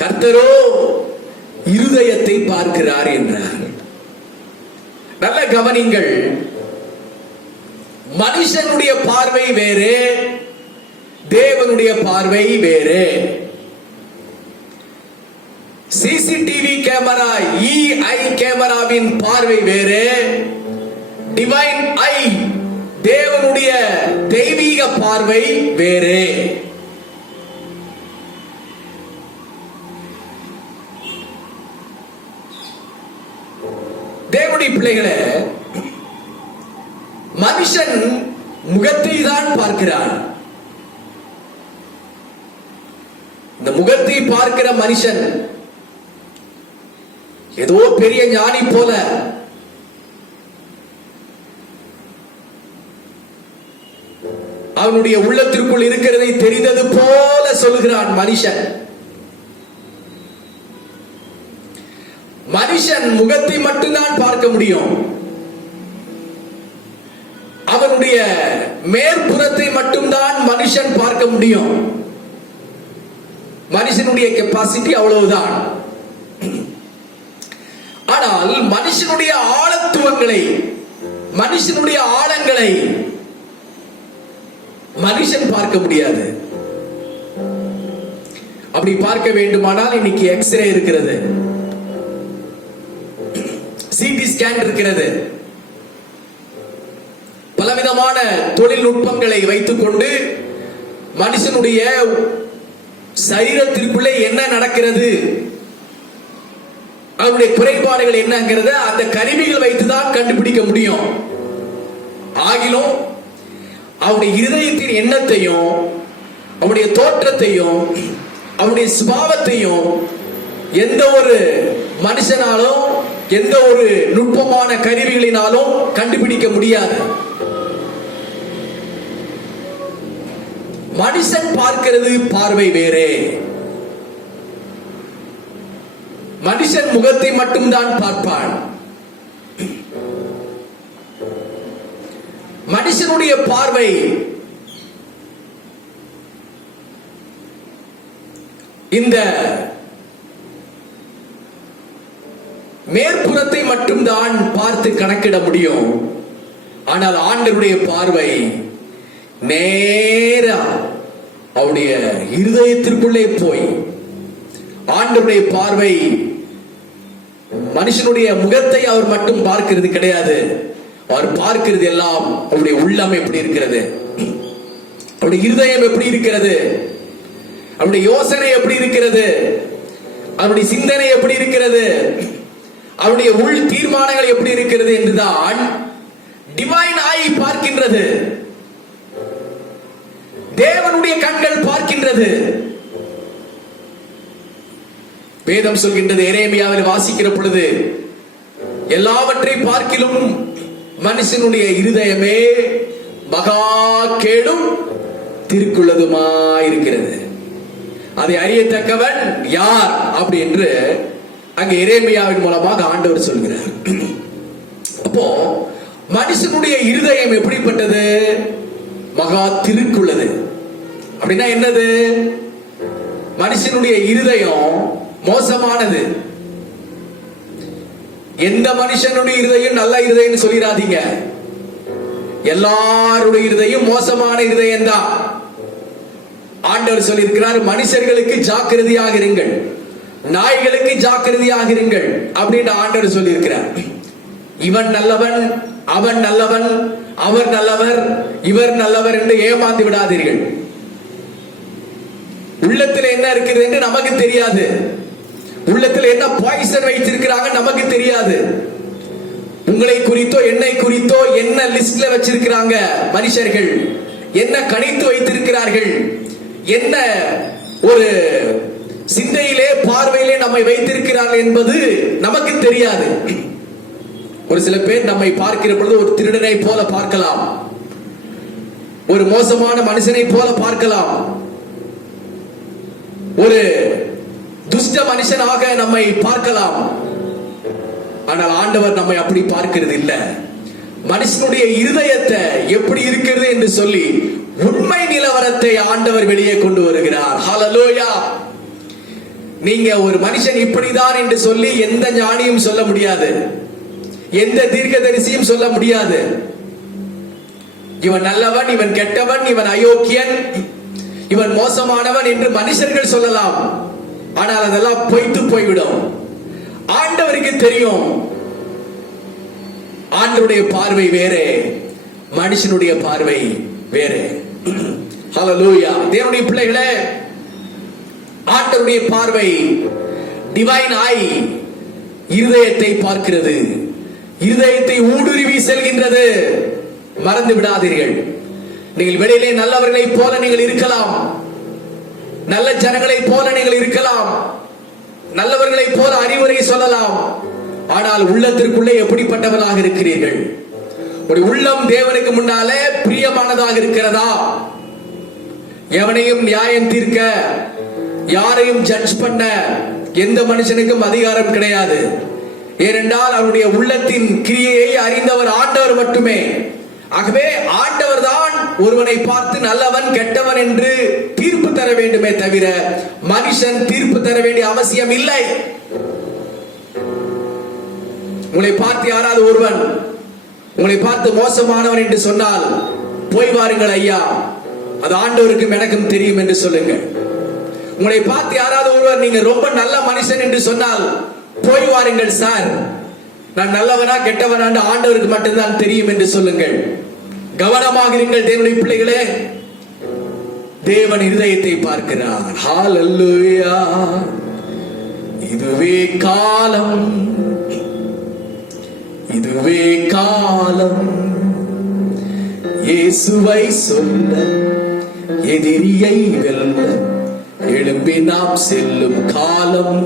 கர்த்தரோ இருதயத்தை பார்க்கிறார் என்றார். நல்ல கவனிங்கள், மனுஷனுடைய பார்வை வேறு, தேவனுடைய பார்வை வேறு. சிசிடிவி கேமரா, EI கேமராவின் பார்வை வேறு, டிவைன் ஐ, தேவனுடைய தெய்வீக பார்வை வேறு. தேவனுடைய பிள்ளைகளே, மனுஷன் முகத்தை தான் பார்க்கிறான். இந்த முகத்தை பார்க்கிற மனுஷன் ஏதோ பெரிய ஞானி போல, அவனுடைய உள்ளத்திற்குள் இருக்கிறதை தெரிந்தது போல சொல்லுகிறான் மனுஷன். மனுஷன் முகத்தை மட்டும்தான் பார்க்க முடியும். அவனுடைய மேற்புறத்தை மட்டும்தான் மனுஷன் பார்க்க முடியும். மனுஷனுடைய கெப்பாசிட்டி அவ்வளவுதான். ஆனால் மனுஷனுடைய ஆழத்துவங்களை, மனுஷனுடைய ஆழங்களை மனுஷன் பார்க்க முடியாது. அப்படி பார்க்க வேண்டுமானால் இன்னைக்கு எக்ஸ்ரே இருக்கிறது, சிடி ஸ்கேன் இருக்கிறது, பலவிதமான தொழில்நுட்பங்களை வைத்துக் கொண்டு மனுஷனுடைய சரீரத்திற்குள்ளே என்ன நடக்கிறது, அவருடைய குறைபாடுகள் என்னங்கிறத அந்த கருவிகள் வைத்துதான் கண்டுபிடிக்க முடியும். ஆகிலும் அவருடைய இருதயத்தின் எண்ணத்தையும், அவருடைய தோற்றத்தையும், அவருடைய சுபாவத்தையும் எந்த ஒரு மனுஷனாலும், எந்த ஒரு நுட்பமான கருவிகளினாலும் கண்டுபிடிக்க முடியாது. மனுஷன் பார்க்கிறது பார்வை வேறே. மனுஷன் முகத்தை மட்டும்தான் பார்ப்பான். மனுஷனுடைய பார்வை இந்த மேற்புறத்தை மட்டும்தான் பார்த்து கணக்கிட முடியும். ஆனால் ஆண்டவருடைய பார்வை நேரா அவருடைய இருதயத்திற்குள்ளே போய், ஆண்டவருடைய பார்வை மனுஷனுடைய முகத்தை அவர் மட்டும் பார்க்கிறது கிடையாது. அவர் பார்க்கிறது எல்லாம் அவருடைய உள்ளம் எப்படி இருக்கிறது, அவருடைய இருதயம் எப்படி இருக்கிறது, அவருடைய யோசனை எப்படி இருக்கிறது, அவருடைய சிந்தனை எப்படி இருக்கிறது, அவருடைய உள் தீர்மானங்கள் எப்படி இருக்கிறது என்றுதான் டிவைன் ஐ பார்க்கின்றது. தேவனுடைய கண்கள் பார்க்கின்றது. வேதம் சொல்கின்றது, எரேமியாவில் வாசிக்கிற பொழுது, எல்லாவற்றை பார்க்கிலும் மனுஷனுடைய இருதயமே மகா கேடும் திருக்குள்ளதுமாயிருக்கிறது, அதை அறியத்தக்கவன் யார் அப்படி என்று அங்கே எரேமியாவின் மூலமாக ஆண்டவர் சொல்கிறார். அப்போ மனுஷனுடைய இருதயம் எப்படிப்பட்டது? மகா திருக்குள்ளது. அப்படின்னா என்னது? மனுஷனுடைய இருதயம் மோசமானது. எந்த மனுஷனுடைய இருதயம் நல்ல இருதயம் சொல்லிடாதீங்க. எல்லாருடைய இருதயம் மோசமான இருதயம் தான். ஆண்டவர் சொல்லியிருக்கிறார், மனுஷர்களுக்கு ஜாக்கிரதையாக இருங்கள், நாய்களுக்கு ஜாக்கிரதையாக இருங்கள் அப்படின்னு ஆண்டவர் சொல்லியிருக்கிறார். இவன் நல்லவன், அவன் நல்லவன், அவர் நல்லவர், இவர் நல்லவர் என்று ஏமாந்து விடாதீர்கள். உள்ளத்தில் என்ன இருக்கிறது என்று நமக்கு தெரியாது. உள்ளத்தில் என்ன பாய்சன் வைத்திருக்கிறாங்க நமக்கு தெரியாது. உங்களை குறித்தோ என்னை குறித்தோ என்ன லிஸ்ட்ல வச்சிருக்கிறாங்க மனுஷர்கள், என்ன கணித்து வைத்திருக்கிறார்கள், என்ன ஒரு சிந்தையிலே பார்வையிலே நம்மை வைத்திருக்கிறார்கள் என்பது நமக்கு தெரியாது. ஒரு சில பேர் நம்மை பார்க்கிற பொழுது ஒரு திருடனை போல பார்க்கலாம், ஒரு மோசமான மனுஷனை போல பார்க்கலாம், ஒரு துஷ்ட மனுஷனாக நம்மை பார்க்கலாம். ஆனால் ஆண்டவர் நம்மை அப்படி பார்க்கிறது இல்ல. மனுஷனுடைய இருதயத்தை எப்படி இருக்கிறது என்று சொல்லி உண்மை நிலவரத்தை ஆண்டவர் வெளியே கொண்டு வருகிறார். ஹல்லேலூயா. நீங்க ஒரு மனுஷன் இப்படிதான் என்று சொல்லி எந்த ஞானியும் சொல்ல முடியாது, எந்த தீர்க்கதரிசியும் சொல்ல முடியாது. இவன் நல்லவன், இவன் கெட்டவன், இவன் அயோக்கியன், இவன் மோசமானவன் என்று மனுஷர்கள் சொல்லலாம். ஆனால் அதெல்லாம் பொய்த்து போய்விடும். ஆண்டவருக்கு தெரியும். ஆண்டவருடைய பார்வை வேறே, மனுஷனுடைய பார்வை வேறே. ஹல்லேலூயா. தேவனுடைய பிள்ளைகளே, ஆண்டவருடைய பார்வை டிவைன் ஐ இருதயத்தை பார்க்கிறது, இருதயத்தை ஊடுருவி செல்கின்றது. மறந்து விடாதீர்கள். நீங்கள் வெளியிலே நல்லவர்களை போல நீங்கள் இருக்கலாம், நல்ல ஜனங்களை போல நீங்கள் இருக்கலாம், நல்லவர்களை போல அறிவுரை சொல்லலாம். ஆனால் உள்ளத்திற்குள்ளே எப்படிப்பட்டவர்களாக இருக்கிறீர்கள்? ஒரு உள்ளம் தேவனுக்கு முன்னாலே பிரியமானதாக இருக்கிறதா? எவனையும் நியாயம் தீர்க்க, யாரையும் ஜட்ஜ் பண்ண எந்த மனுஷனுக்கும் அதிகாரம் கிடையாது. ஏனென்றால் அவருடைய உள்ளத்தின் கிரியையை அறிந்தவர் ஆண்டவர் மட்டுமே. ஆகவே ஆண்டவர் தான் ஒருவனை பார்த்து நல்லவன் கெட்டவன் என்று தீர்ப்பு தர வேண்டுமே தவிர மனுஷன் தீர்ப்பு தர வேண்டிய அவசியம் இல்லை. உங்களை பார்த்து யாராவது ஒருவன் உங்களை பார்த்து மோசமானவன் என்று சொன்னால் போய் வாருங்கள் ஐயா, அது ஆண்டவருக்கும் எனக்கும் தெரியும் என்று சொல்லுங்கள். உங்களை பார்த்து யாராவது ஒருவர் நீங்க ரொம்ப நல்ல மனுஷன் என்று சொன்னால் போய் வாருங்கள் சார், நான் நல்லவனா கெட்டவனா ஆண்டவருக்கு மட்டும்தான் தெரியும் என்று சொல்லுங்கள். கவனமாக இருங்கள் தேவனுடைய பிள்ளைகளே. தேவன் இருதயத்தை பார்க்கிறார். ஹல்லேலூயா. இதுவே காலம், இதுவே காலம், இயேசுவை சொல்ல, எதிரியை வெல்ல எழும்பி நாம் செல்லும் காலம்.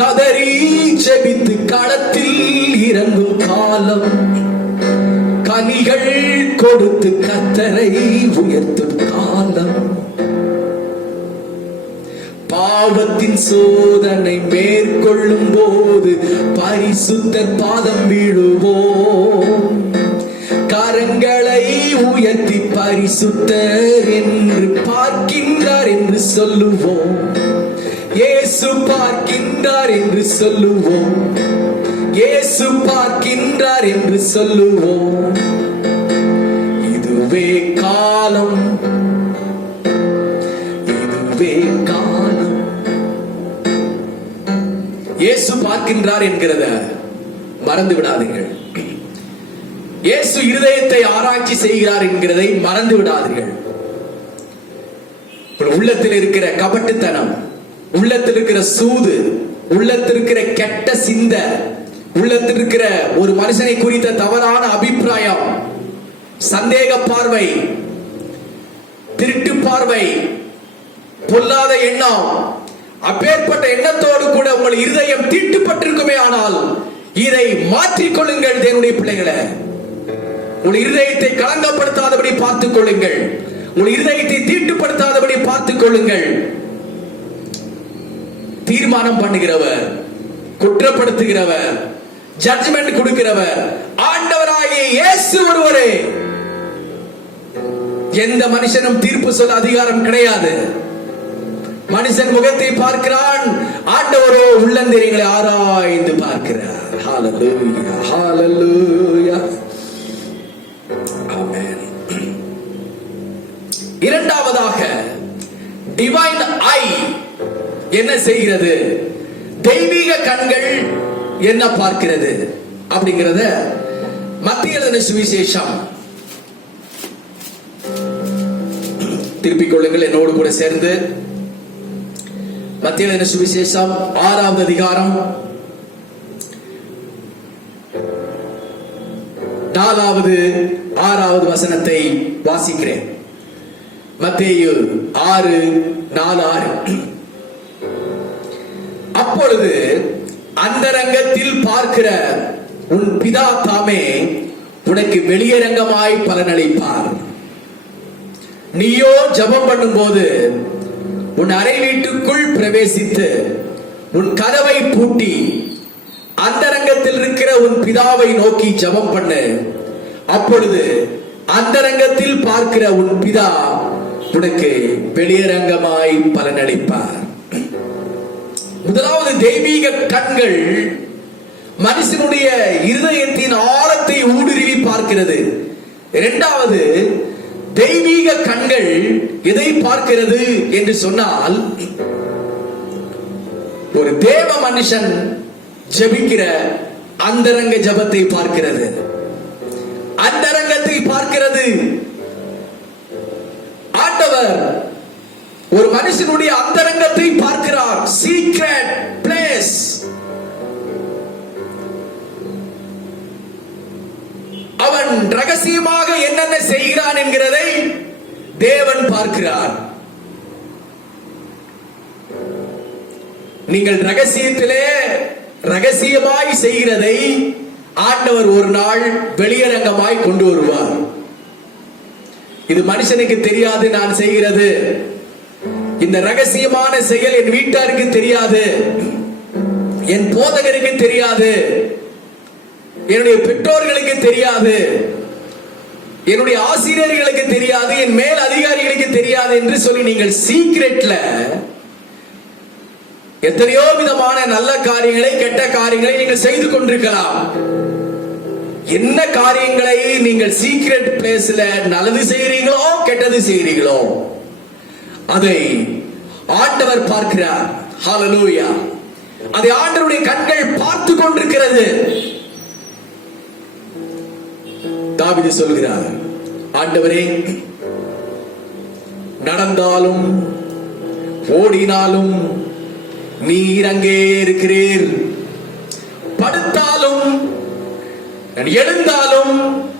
கதறி ஜெபித்து களத்தில் இறங்கும் காலம். கனிகள் கொடுத்து கர்த்தரை உயர்த்தும் காலம். பாவத்தின் சோதனை மேற்கொள்ளும் போது பரிசுத்தர் பாதம் விழுவோம். கரங்களை உயர்த்தி பரிசுத்தர் என்று பார்க்கின்றார் என்று சொல்லுவோம். இயேசு பார்க்கின்றார் என்று சொல்லுவோம். இயேசு பார்க்கின்றார் என்று சொல்லுவோம். இதுவே காலம், இதுவே காலம். இயேசு பார்க்கின்றார் என்கிறத மறந்து விடாதீர்கள். இயேசு இருதயத்தை ஆராய்ச்சி செய்கிறார் என்கிறதை மறந்து விடாதீர்கள். உள்ளத்தில் இருக்கிற கபட்டுத்தனம், உள்ளத்தில் இருக்கிற சூது, உள்ளத்தில் இருக்கிற கெட்ட சிந்தை, உள்ளத்தில் இருக்கிற ஒரு மனுஷனை குறித்த தவறான அபிப்பிராயம், சந்தேக பார்வை, திருட்டு பார்வை, பொல்லாத எண்ணம், அப்பேற்பட்ட எண்ணத்தோடு கூட உங்கள் இருதயம் தீட்டுப்பட்டிருக்குமே ஆனால் இதை மாற்றிக்கொள்ளுங்கள் தேவனுடைய பிள்ளைகளே. உங்கள் இருதயத்தை களங்கப்படுத்தாதபடி பார்த்துக் கொள்ளுங்கள். உங்கள் இருதயத்தை தீட்டுப்படுத்தாதபடி பார்த்துக் கொள்ளுங்கள். தீர்மானம் பண்ணுகிறவர், குற்றப்படுத்துகிறவர், ஜட்ஜ்மெண்ட் கொடுக்கிறவர் ஆண்டவராகிய இயேசு ஒருவரே. எந்த மனுஷனும் தீர்ப்பு சொல்ல அதிகாரம் கிடையாது. மனுஷன் முகத்தை பார்க்கிறான், ஆண்டவரோ உள்ளந்தரியங்களை ஆராய்ந்து பார்க்கிறார். ஹல்லேலூயா, ஹல்லேலூயா, ஆமென். இரண்டாவதாக டிவைன் ஐ என்ன செய்கிறது? தெய்வீக கண்கள் என்ன பார்க்கிறது அப்படிங்கறத மத்திய எழுதின சுவிசேஷம், திருப்பிக் கொள்ளுங்கள் என்னோடு கூட சேர்ந்து. மத்திய எழுதின சுவிசேஷம் 6வது அதிகாரம் 4வது 6வது வசனத்தை வாசிக்கிறேன். மத்தேயு 6:4-6. அப்பொழுது அந்தரங்கத்தில் பார்க்கிற உன் பிதா தாமே உனக்கு வெளியரங்கமாய் பலனளிப்பார். நீயோ ஜெபம் பண்ணும்போது உன் அறை வீட்டுக்குள் பிரவேசித்து உன் கதவை பூட்டி அந்தரங்கத்தில் இருக்கிற உன் பிதாவை நோக்கி ஜெபம் பண்ணு. அப்பொழுது அந்தரங்கத்தில் பார்க்கிற உன் பிதா உனக்கு வெளியரங்கமாய் பலனளிப்பார். முதலாவது, தெய்வீக கண்கள் மனுஷனுடைய இருதயத்தின் ஆழத்தை ஊடுருவி பார்க்கிறது. இரண்டாவது, தெய்வீக கண்கள் எதை பார்க்கிறது என்று சொன்னால், ஒரு தேவ மனுஷன் ஜெபிக்கிற அந்தரங்க ஜெபத்தை பார்க்கிறது. அந்தரங்கத்தை பார்க்கிறது. ஆண்டவர் ஒரு மனுஷனுடைய அந்தரங்கத்தை பார்க்கிறார். Secret place. அவன் ரகசியமாக என்னென்ன செய்கிறான் என்கிறதை தேவன் பார்க்கிறார். நீங்கள் ரகசியத்திலே ரகசியமாய் செய்கிறதை ஆண்டவர் ஒரு நாள் வெளியரங்கமாய் கொண்டு வருவார். இது மனுஷனுக்கு தெரியாது நான் செய்கிறது. இந்த ரகசியமான செயல் என் வீட்டாருக்கு தெரியாது, என் போதகருக்கு தெரியாது, என்னுடைய பெற்றோர்களுக்கு தெரியாது, என்னுடைய ஆசிரியர்களுக்கு தெரியாது, என் மேல் அதிகாரிகளுக்கு தெரியாது என்று சொல்லி நீங்கள் சீக்ரெட்ல எத்தனையோ விதமான நல்ல காரியங்களை கெட்ட காரியங்களை நீங்கள் செய்து கொண்டிருக்கலாம். என்ன காரியங்களை நீங்கள் சீக்ரெட் பிளேஸ்ல நல்லது செய்கிறீங்களோ கெட்டது செய்கிறீங்களோ அதை ஆண்டவர் பார்க்கிறார். ஹல்லேலூயா. அதை ஆண்டவருடைய கண்கள் பார்த்து கொண்டிருக்கிறது. தாவீது சொல்கிறார், ஆண்டவரே, நடந்தாலும் ஓடினாலும் நீர் அங்கே இருக்கிறீர். படுத்தாலும் எழுந்தாலும்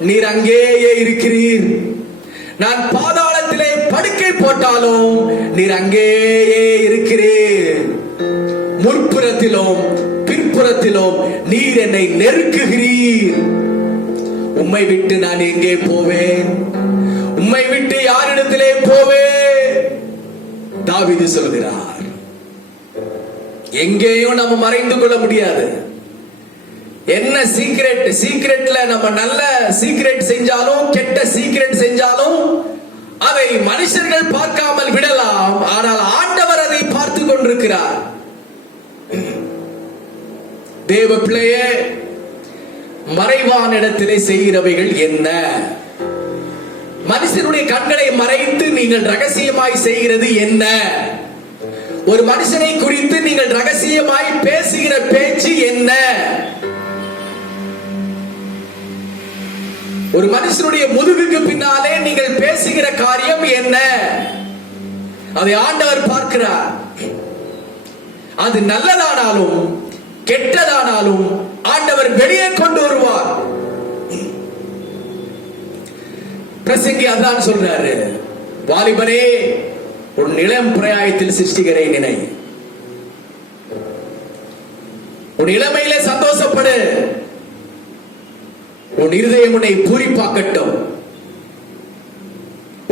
நீர் அங்கேயே இருக்கிறீர். நான் பாதாளத்திலே படுக்கை போட்டாலும் நீர் அங்கேயே இருக்கிறீர். முற்புறத்திலும் பிற்புறத்திலும் நீர் என்னை நெருக்குகிறீர். உம்மை விட்டு நான் எங்கே போவேன்? உம்மை விட்டு யாரிடத்திலே போவேன்? தாவீது சொல்கிறார். எங்கேயும் நம்ம மறைந்து கொள்ள முடியாது. என்ன சீக்ரெட்ல நம்ம நல்ல சீக்ரெட் செஞ்சாலும் கெட்ட சீக்ரெட் செஞ்சாலும் அதை மனுஷர்கள் பார்க்காமல் விடலாம். ஆனால் ஆண்டவர் அதை பார்த்து கொண்டிருக்கிறார். தேவ பிள்ளையே, மறைவான இடத்திலே செய்கிறவைகள் என்ன? மனுஷனுடைய கண்களை மறைத்து நீங்கள் ரகசியமாய் செய்கிறது என்ன? ஒரு மனுஷனை குறித்து நீங்கள் ரகசியமாய் பேசுகிற பேச்சு என்ன? ஒரு மனுஷனுடைய முதுகுக்கு பின்னாலே நீங்கள் பேசுகிற காரியம் என்ன? அதை ஆண்டவர் பார்க்கிறார். அது நல்லதானாலும் கெட்டதானாலும் ஆண்டவர் வெளியே கொண்டு வருவார். பிரசங்கி அதான் சொல்றாரு, வாலிபனே, உன் இளம் பிராயத்தில் சிருஷ்டிகரை நினை. உன் இளமையிலே சந்தோஷப்படு. உன் இருதயம் உன்னை பூரிப்பாக்கட்டும்.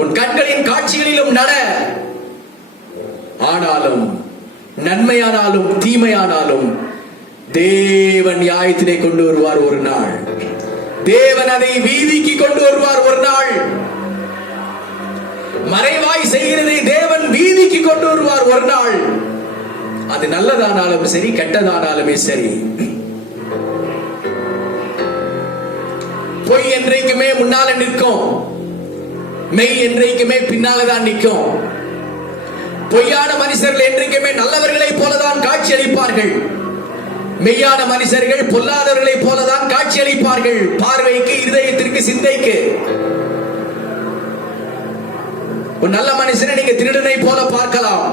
உன் கண்களின் காட்சிகளிலும் நட. ஆனாலும் நன்மையானாலும் தீமையானாலும் தேவன் நியாயத்திலே கொண்டு வருவார் ஒரு நாள். தேவன் அதை வீதிக்கு கொண்டு வருவார் ஒரு நாள். மறைவாய் செய்கிறதை தேவன் வீதிக்கு கொண்டு வருவார் ஒரு நாள். அது நல்லதானாலும் சரி கெட்டதானாலுமே சரி. பொய் என்றைக்குமே முன்னால நிற்கும், மெய் என்றைக்குமே பின்னால்தான் நிற்கும். பொய்யான மனுஷர்கள் என்றைக்குமே நல்லவர்களை போலதான் காட்சி அளிப்பார்கள். மெய்யான மனுஷர்கள் பொல்லாதவர்களை போலதான் காட்சி அளிப்பார்கள். பார்வைக்கு, இருதயத்திற்கு, சிந்தைக்கு. ஒரு நல்ல மனுஷனை நீங்க திருடனை போல பார்க்கலாம்.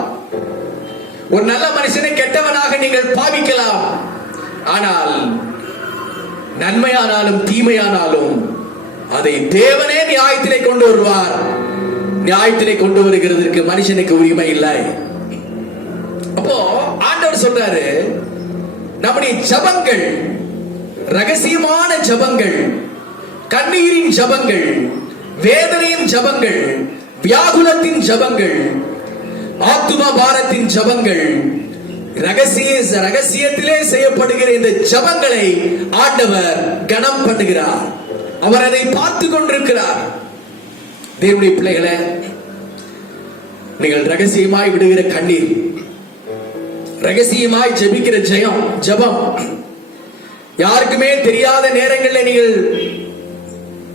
ஒரு நல்ல மனுஷனை கெட்டவனாக நீங்கள் பாவிக்கலாம். ஆனால் நன்மையானாலும் தீமையானாலும் அதை தேவனே நியாயத்திலே கொண்டு வருவார். நியாயத்திலே கொண்டு வருகிறதற்கு மனுஷனுக்கு உரிமை இல்லை. அப்போ ஆண்டவர் சொல்றாரு, நம்முடைய ஜபங்கள், ரகசியமான ஜபங்கள், கண்ணீரின் ஜபங்கள், வேதனையின் ஜபங்கள், வியாகுலத்தின் ஜபங்கள், ஆத்தும பாரத்தின் ஜபங்கள், ரகசியத்திலே செய்யப்படுகிற இந்த ஜபங்களை ஆண்டவர் கனம் பண்ணுகிறார். அவர் அதை பார்த்து கொண்டிருக்கிறார். தேவனுடைய பிள்ளைகளே, நீங்கள் ரகசியமாய் விடுகிற கண்ணீர், ரகசியமாய் ஜெபிக்கிற ஜெபம், யாருக்குமே தெரியாத நேரங்களில் நீங்கள்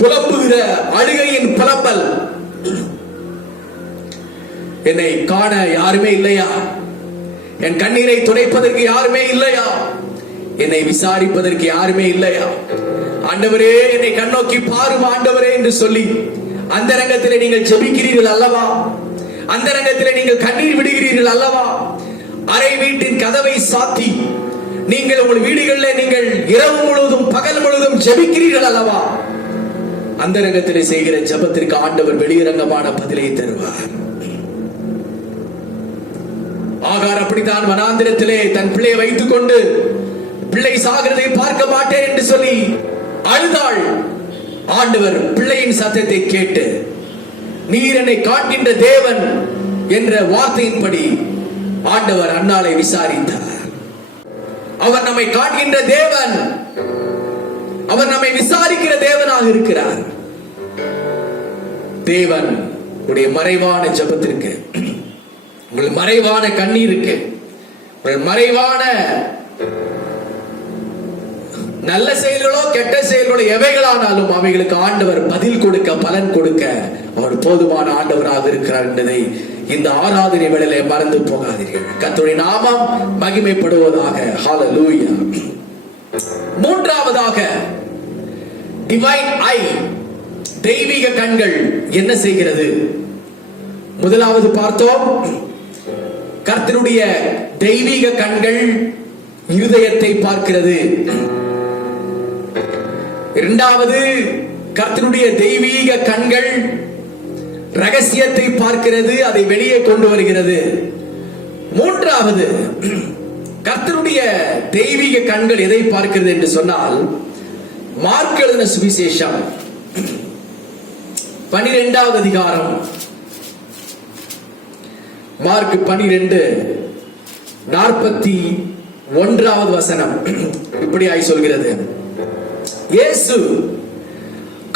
புலம்புகிற அழுகையின் புலம்பல், என்னை காண யாருமே இல்லையா, என் கண்ணீரை துடைப்பதற்கு யாருமே இல்லையா, என்னை விசாரிப்பதற்கு யாருமே இல்லையா, ஆண்டவரே என்னை கண்ணோக்கி பாரும் ஆண்டவரே என்று சொல்லி அந்த ரங்கத்திலே நீங்கள் ஜெபிக்கிறீர்கள் அல்லவா? அந்த ரங்கத்திலே நீங்கள் கண்ணீர் விடுகிறீர்கள் அல்லவா? அறை வீட்டின் கதவை சாத்தி நீங்கள் உங்கள் வீடுகளில் நீங்கள் இரவு முழுவதும் பகல் முழுவதும் ஜெபிக்கிறீர்கள் அல்லவா? அந்த ரங்கத்திலே செய்கிற ஜெபத்திற்கு ஆண்டவர் வெளியரங்கமான பதிலை தருவார். ஆகார் அப்படித்தான் வனாந்திரத்திலே தன் பிள்ளையை வைத்துக் கொண்டு பிள்ளை சாகிறதை பார்க்க மாட்டேன் என்று சொல்லி அழுதாள். ஆண்டவர் பிள்ளையின் சத்தத்தை கேட்டு, நீர் என்னை காண்கின்ற தேவன் என்ற வார்த்தையின்படி ஆண்டவர் அன்னாளை விசாரித்தார். அவர் நம்மை காண்கின்ற தேவன், அவர் நம்மை விசாரிக்கிற தேவனாக இருக்கிறார். தேவன் உடைய மறைவான ஜெபத்திற்கு, உங்கள் மறைவான கண்ணீருக்கு, உங்கள் மறைவான நல்ல செயல்களோ கெட்ட செயல்களோ எவைகளானாலும் அவைகளுக்கு ஆண்டவர் பதில் கொடுக்க, பலன் கொடுக்க அவர் போதுமான ஆண்டவராக இருக்கிறார் என்பதை இந்த ஆராதனை வேளையிலே மறந்து போகாதீர்கள். கர்த்தருடைய நாமம் மகிமைப்படுவதாக. ஹல்லேலூயா. மூன்றாவதாக, டிவைன் ஐ, தெய்வீக கண்கள் என்ன செய்கிறது? முதலாவது பார்த்தோம், கர்த்தருடைய தெய்வீக கண்கள் இருதயத்தை பார்க்கிறது. இரண்டாவது, கர்த்தருடைய தெய்வீக கண்கள் ரகசியத்தை பார்க்கிறது, அதை வெளியே கொண்டு வருகிறது. மூன்றாவது, கர்த்தருடைய தெய்வீக கண்கள் எதை பார்க்கிறது என்று சொன்னால், மார்க் எழுதின சுவிசேஷம் 12வது அதிகாரம், மார்க் 12:41 வசனம் இப்படியாய் சொல்கிறது. இயேசு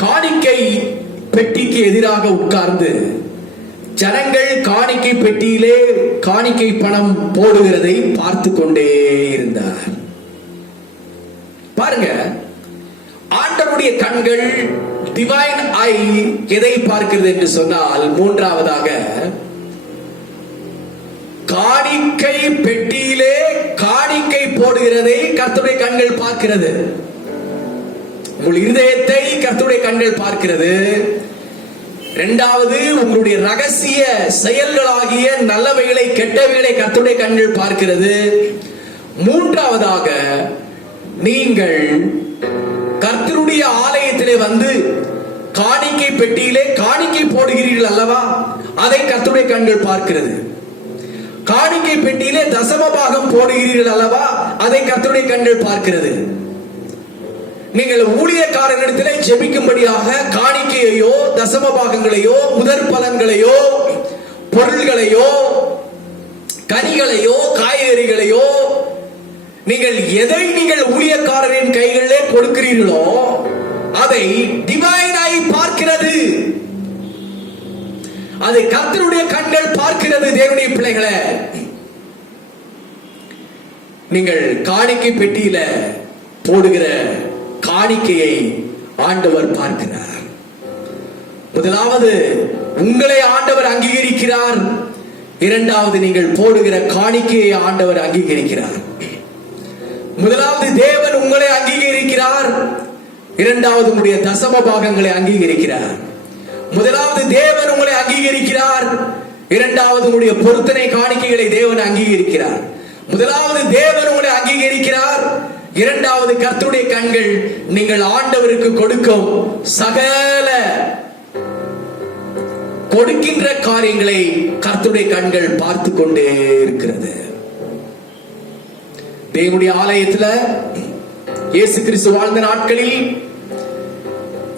காணிக்கை பெட்டிக்கு எதிராக உட்கார்ந்து ஜனங்கள் காணிக்கை பெட்டியிலே காணிக்கை பணம் போடுகிறதை பார்த்து கொண்டே இருந்தார். பாருங்க, ஆண்டவருடைய கண்கள் டிவைன் ஐ எதை பார்க்கிறது என்று சொன்னால், மூன்றாவதாக காணிக்கை பெட்டியிலே காணிக்கை போடுகிறதை கர்த்தருடைய கண்கள் பார்க்கிறது. உங்கள் இருதயத்தை கர்த்தருடைய கண்கள் பார்க்கிறது. இரண்டாவது, உங்களுடைய ரகசிய செயல்களாகிய நல்லவைகளை கெட்டவைகளை கர்த்தருடைய கண்கள் பார்க்கிறது. மூன்றாவதாக, நீங்கள் கர்த்தருடைய ஆலயத்திலே வந்து காணிக்கை பெட்டியிலே காணிக்கை போடுகிறீர்கள் அல்லவா, அதை கர்த்தருடைய கண்கள் பார்க்கிறது. காணிக்கை பெட்டியிலே தசம பாகம் போடுகிறீர்கள் அல்லவா, அதை கர்த்தருடைய கண்கள் பார்க்கிறது. நீங்கள் ஊழியக்காரர்களிடத்திலே ஜெபிக்கும்படியாக காணிக்கையோ தசம பாகங்களையோ முதற் பலன்களையோ பொருள்களையோ கனிகளையோ காய்கறிகளையோ நீங்கள் எதை நீங்கள் ஊழியக்காரரின் கைகளிலே கொடுக்கிறீர்களோ அதை டிவைன் ஐ பார்க்கிறது. அதை கர்த்தருடைய கண்கள் பார்க்கிறது. தேவனுடைய பிள்ளைகளே, நீங்கள் காணிக்கை பெட்டியில போடுகிற காணிக்கையை ஆண்டவர் பார்க்கிறார். முதலாவது, உங்களை ஆண்டவர் அங்கீகரிக்கிறார். இரண்டாவது, நீங்கள் போடுகிற காணிக்கையை ஆண்டவர் அங்கீகரிக்கிறார். முதலாவது, தேவன் உங்களை அங்கீகரிக்கிறார். இரண்டாவது, உங்களுடைய தசம பாகங்களை அங்கீகரிக்கிறார். முதலாவது, தேவன் உங்களை அங்கீகரிக்கிறார். இரண்டாவது, உங்களுடைய பொருத்தனை காணிக்கைகளை தேவன் அங்கீகரிக்கிறார். முதலாவது, தேவன் உங்களை அங்கீகரிக்கிறார். இரண்டாவது, கர்த்தருடைய கண்கள் நீங்கள் ஆண்டவருக்கு கொடுக்கும் சகல கொடுக்கின்ற காரியங்களை கர்த்தருடைய கண்கள் பார்த்து கொண்டே இருக்கிறது. தேவனுடைய ஆலயத்துல இயேசு கிறிஸ்து வாழ்ந்த நாட்களில்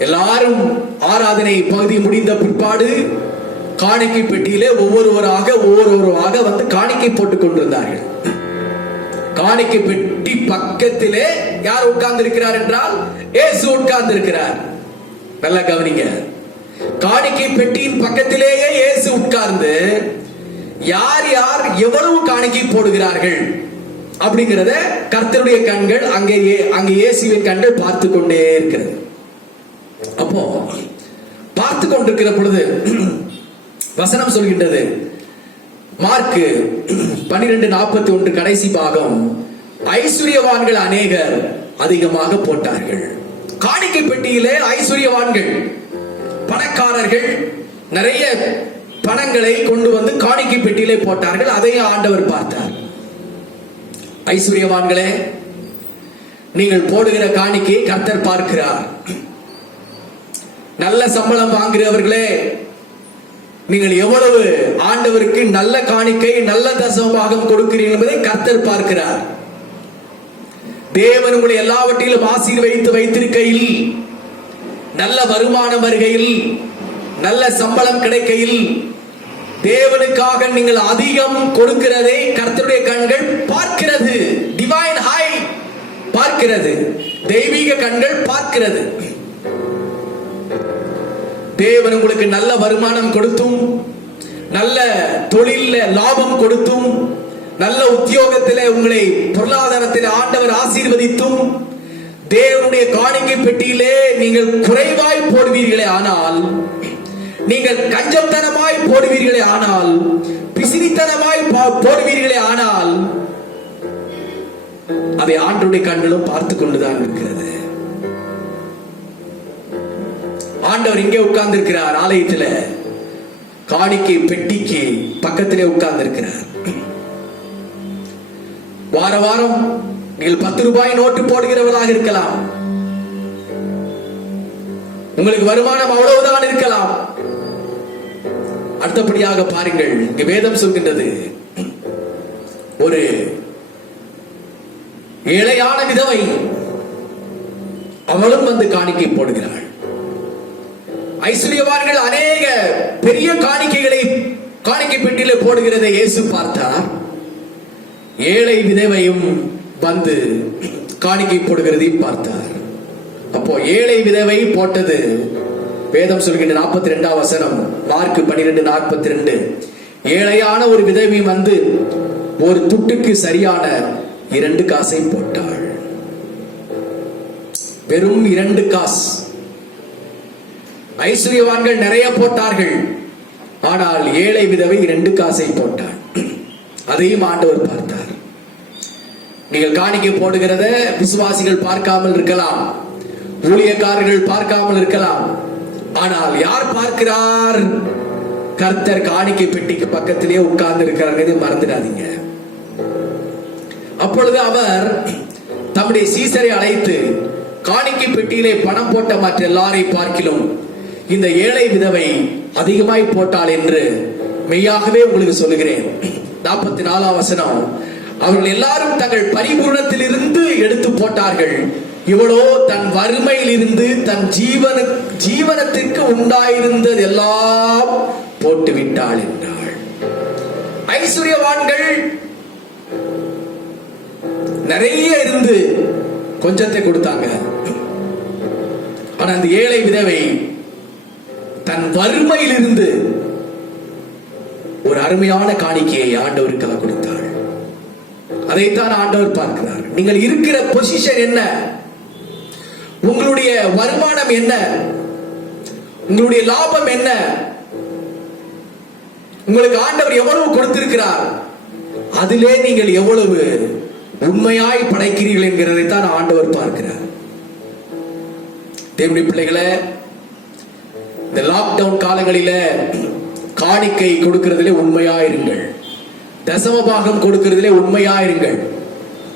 எல்லாரும் ஆராதனை பகுதி முடிந்த பிற்பாடு காணிக்கை பெட்டியிலே ஒவ்வொருவராக வந்து காணிக்கை போட்டுக் கொண்டிருந்தார்கள். காணிக்கை பெட்டி பக்கத்திலே யார் உட்கார்ந்து இருக்கிறார் என்றால் இயேசு உட்கார்ந்து இருக்கிறார். நல்லா கவனிங்க. காணிக்கை பெட்டியின் பக்கத்திலேயே இயேசு உட்கார்ந்து யார் யார் எவ்வளவு காணிக்கை போடுகிறார்கள் அப்படிங்கிறத கர்த்தருடைய கண்கள் அங்கே இயேசுவின் கண்கள் பார்த்து கொண்டே இருக்கிறது. அப்போ பார்த்து கொண்டிருக்கிற பொழுது வசனம் சொல்கின்றது, மார்க் 12:41 கடைசி பாகம், ஐஸ்வர்யவான்கள் அநேகர் அதிகமாக போட்டார்கள். காணிக்கை பெட்டியிலே ஐஸ்வர்யவான்கள், பணக்காரர்கள் நிறைய பணங்களை கொண்டு வந்து காணிக்கை பெட்டியிலே போட்டார்கள். அதையும் ஆண்டவர் பார்த்தார். ஐஸ்வர்யவான்களே, நீங்கள் போடுகிற காணிக்கையை கர்த்தர் பார்க்கிறார். நல்ல சம்பளம் வாங்குகிறவர்களே, நீங்கள் எவ்வளவு ஆண்டவருக்கு நல்ல காணிக்கை, நல்ல தசமபாகம் கொடுக்கிறீர்கள் என்பதை கர்த்தர் பார்க்கிறார். தேவன் உங்களை எல்லாவற்றிலும் ஆசீர்வதித்து வைத்திருக்கையில், நல்ல வருமானம் வருகையில், நல்ல சம்பளம் கிடைக்கையில், தேவனுக்காக நீங்கள் அதிகம் கொடுக்கிறதை கர்த்தருடைய கண்கள் பார்க்கிறது. டிவைன் ஹை பார்க்கிறது, தெய்வீக கண்கள் பார்க்கிறது. தேவன் உங்களுக்கு நல்ல வருமானம் கொடுத்தும், நல்ல தொழில லாபம் கொடுத்தும், நல்ல உத்தியோகத்திலே உங்களை பொருளாதாரத்தில் ஆண்டவர் ஆசீர்வதித்தும், தேவனுடைய காணிக்கை பெட்டியிலே நீங்கள் குறைவாய் போடுவீர்களே ஆனால், நீங்கள் கஞ்சத்தனமாய் போடுவீர்களே ஆனால், பிசினித்தனமாய் போடுவீர்களே ஆனால், அதை ஆண்டவருடைய கண்களும் பார்த்து கொண்டுதான் இருக்கிறது. ஆண்டவர் இங்கே உட்கார்ந்து இருக்கிறார். ஆலயத்தில் காணிக்கை பெட்டிக்கு பக்கத்திலே உட்கார்ந்து இருக்கிறார். வார வாரம் நீங்கள் 10 ரூபாய் நோட்டு போடுகிறவர்களாக இருக்கலாம். உங்களுக்கு வருமானம் அவ்வளவுதான் இருக்கலாம். அடுத்தபடியாக பாருங்கள், இங்கு வேதம் சொல்கின்றது, ஒரு ஏழையான விதவை அவளும் வந்து காணிக்கை போடுகிறாள். ஐஸ்வர்யவான்கள் அநேக பெரிய காணிக்கைகளை காணிக்கை பெட்டியிலே போடுகிறதை இயேசு பார்த்தார். ஏழை விதவையும் வந்து காணிக்கை போடுகிறதையும் பார்த்தார். அப்போ ஏழை விதவை போட்டது வேதம் சொல்கின்ற 42 வசனம், மார்க் 12:42, ஏழையான ஒரு விதவை வந்து ஒரு துட்டுக்கு சரியான 2 காசை போட்டாள். வெறும் 2 காசு. ஐஸ்வர்யவான்கள் நிறைய போட்டார்கள், ஆனால் ஏழை விதவை 2 காசை போட்டாள். அதையும் ஆண்டவர் பார்த்தார். நீங்கள் காணிக்கை போடுகிறத விசுவாசிகள் பார்க்காமல் இருக்கலாம், ஊழியக்காரர்கள் பார்க்காமல் இருக்கலாம், ஆனால் யார் பார்க்கிறார்? கர்த்தர் காணிக்கை பெட்டிக்கு பக்கத்திலே உட்கார்ந்து இருக்கிறார், மறந்துடாதீங்க. அப்பொழுது அவர் தம்முடைய சீசரை அழைத்து, காணிக்கை பெட்டியிலே பணம் போட்ட மற்ற எல்லாரை பார்க்கிலும் இந்த ஏழை விதவை அதிகமாய் போட்டாள் என்று மெய்யாகவே உங்களுக்கு சொல்லுகிறேன். 44 வசனம், அவர்கள் எல்லாரும் தங்கள் பரிபூரணத்தில் இருந்து எடுத்து போட்டார்கள், இவளோ தன் வறுமையில் இருந்து தன் ஜீவனத்திற்கு உண்டாயிருந்தது எல்லாம் போட்டுவிட்டாள் என்றாள். ஐஸ்வர்யவான்கள் நிறைய இருந்து கொஞ்சத்தை கொடுத்தாங்க. ஆனா அந்த ஏழை விதவை தன் வறுமையில் இருந்து ஒரு அருமையான காணிக்கையை ஆண்டவருக்காக கொடுத்தாள். அதைத்தான் ஆண்டவர் பார்க்கிறார். நீங்கள் இருக்கிற பொசிஷன் என்ன? உங்களுடைய வருமானம் என்ன? உங்களுடைய லாபம் என்ன? உங்களுக்கு ஆண்டவர் எவ்வளவு கொடுத்திருக்கிறார், அதிலே நீங்கள் எவ்வளவு உண்மையாய் படைக்கிறீர்கள் என்கிறதைத்தான் ஆண்டவர் பார்க்கிறார். தேவனுடைய பிள்ளைகளே, இந்த லாக்டவுன் காலங்களில காணிக்கை கொடுக்கிறதிலே உண்மையாயிருங்கள், தசமபாகம் கொடுக்கிறதிலே உண்மையாயிருங்கள்.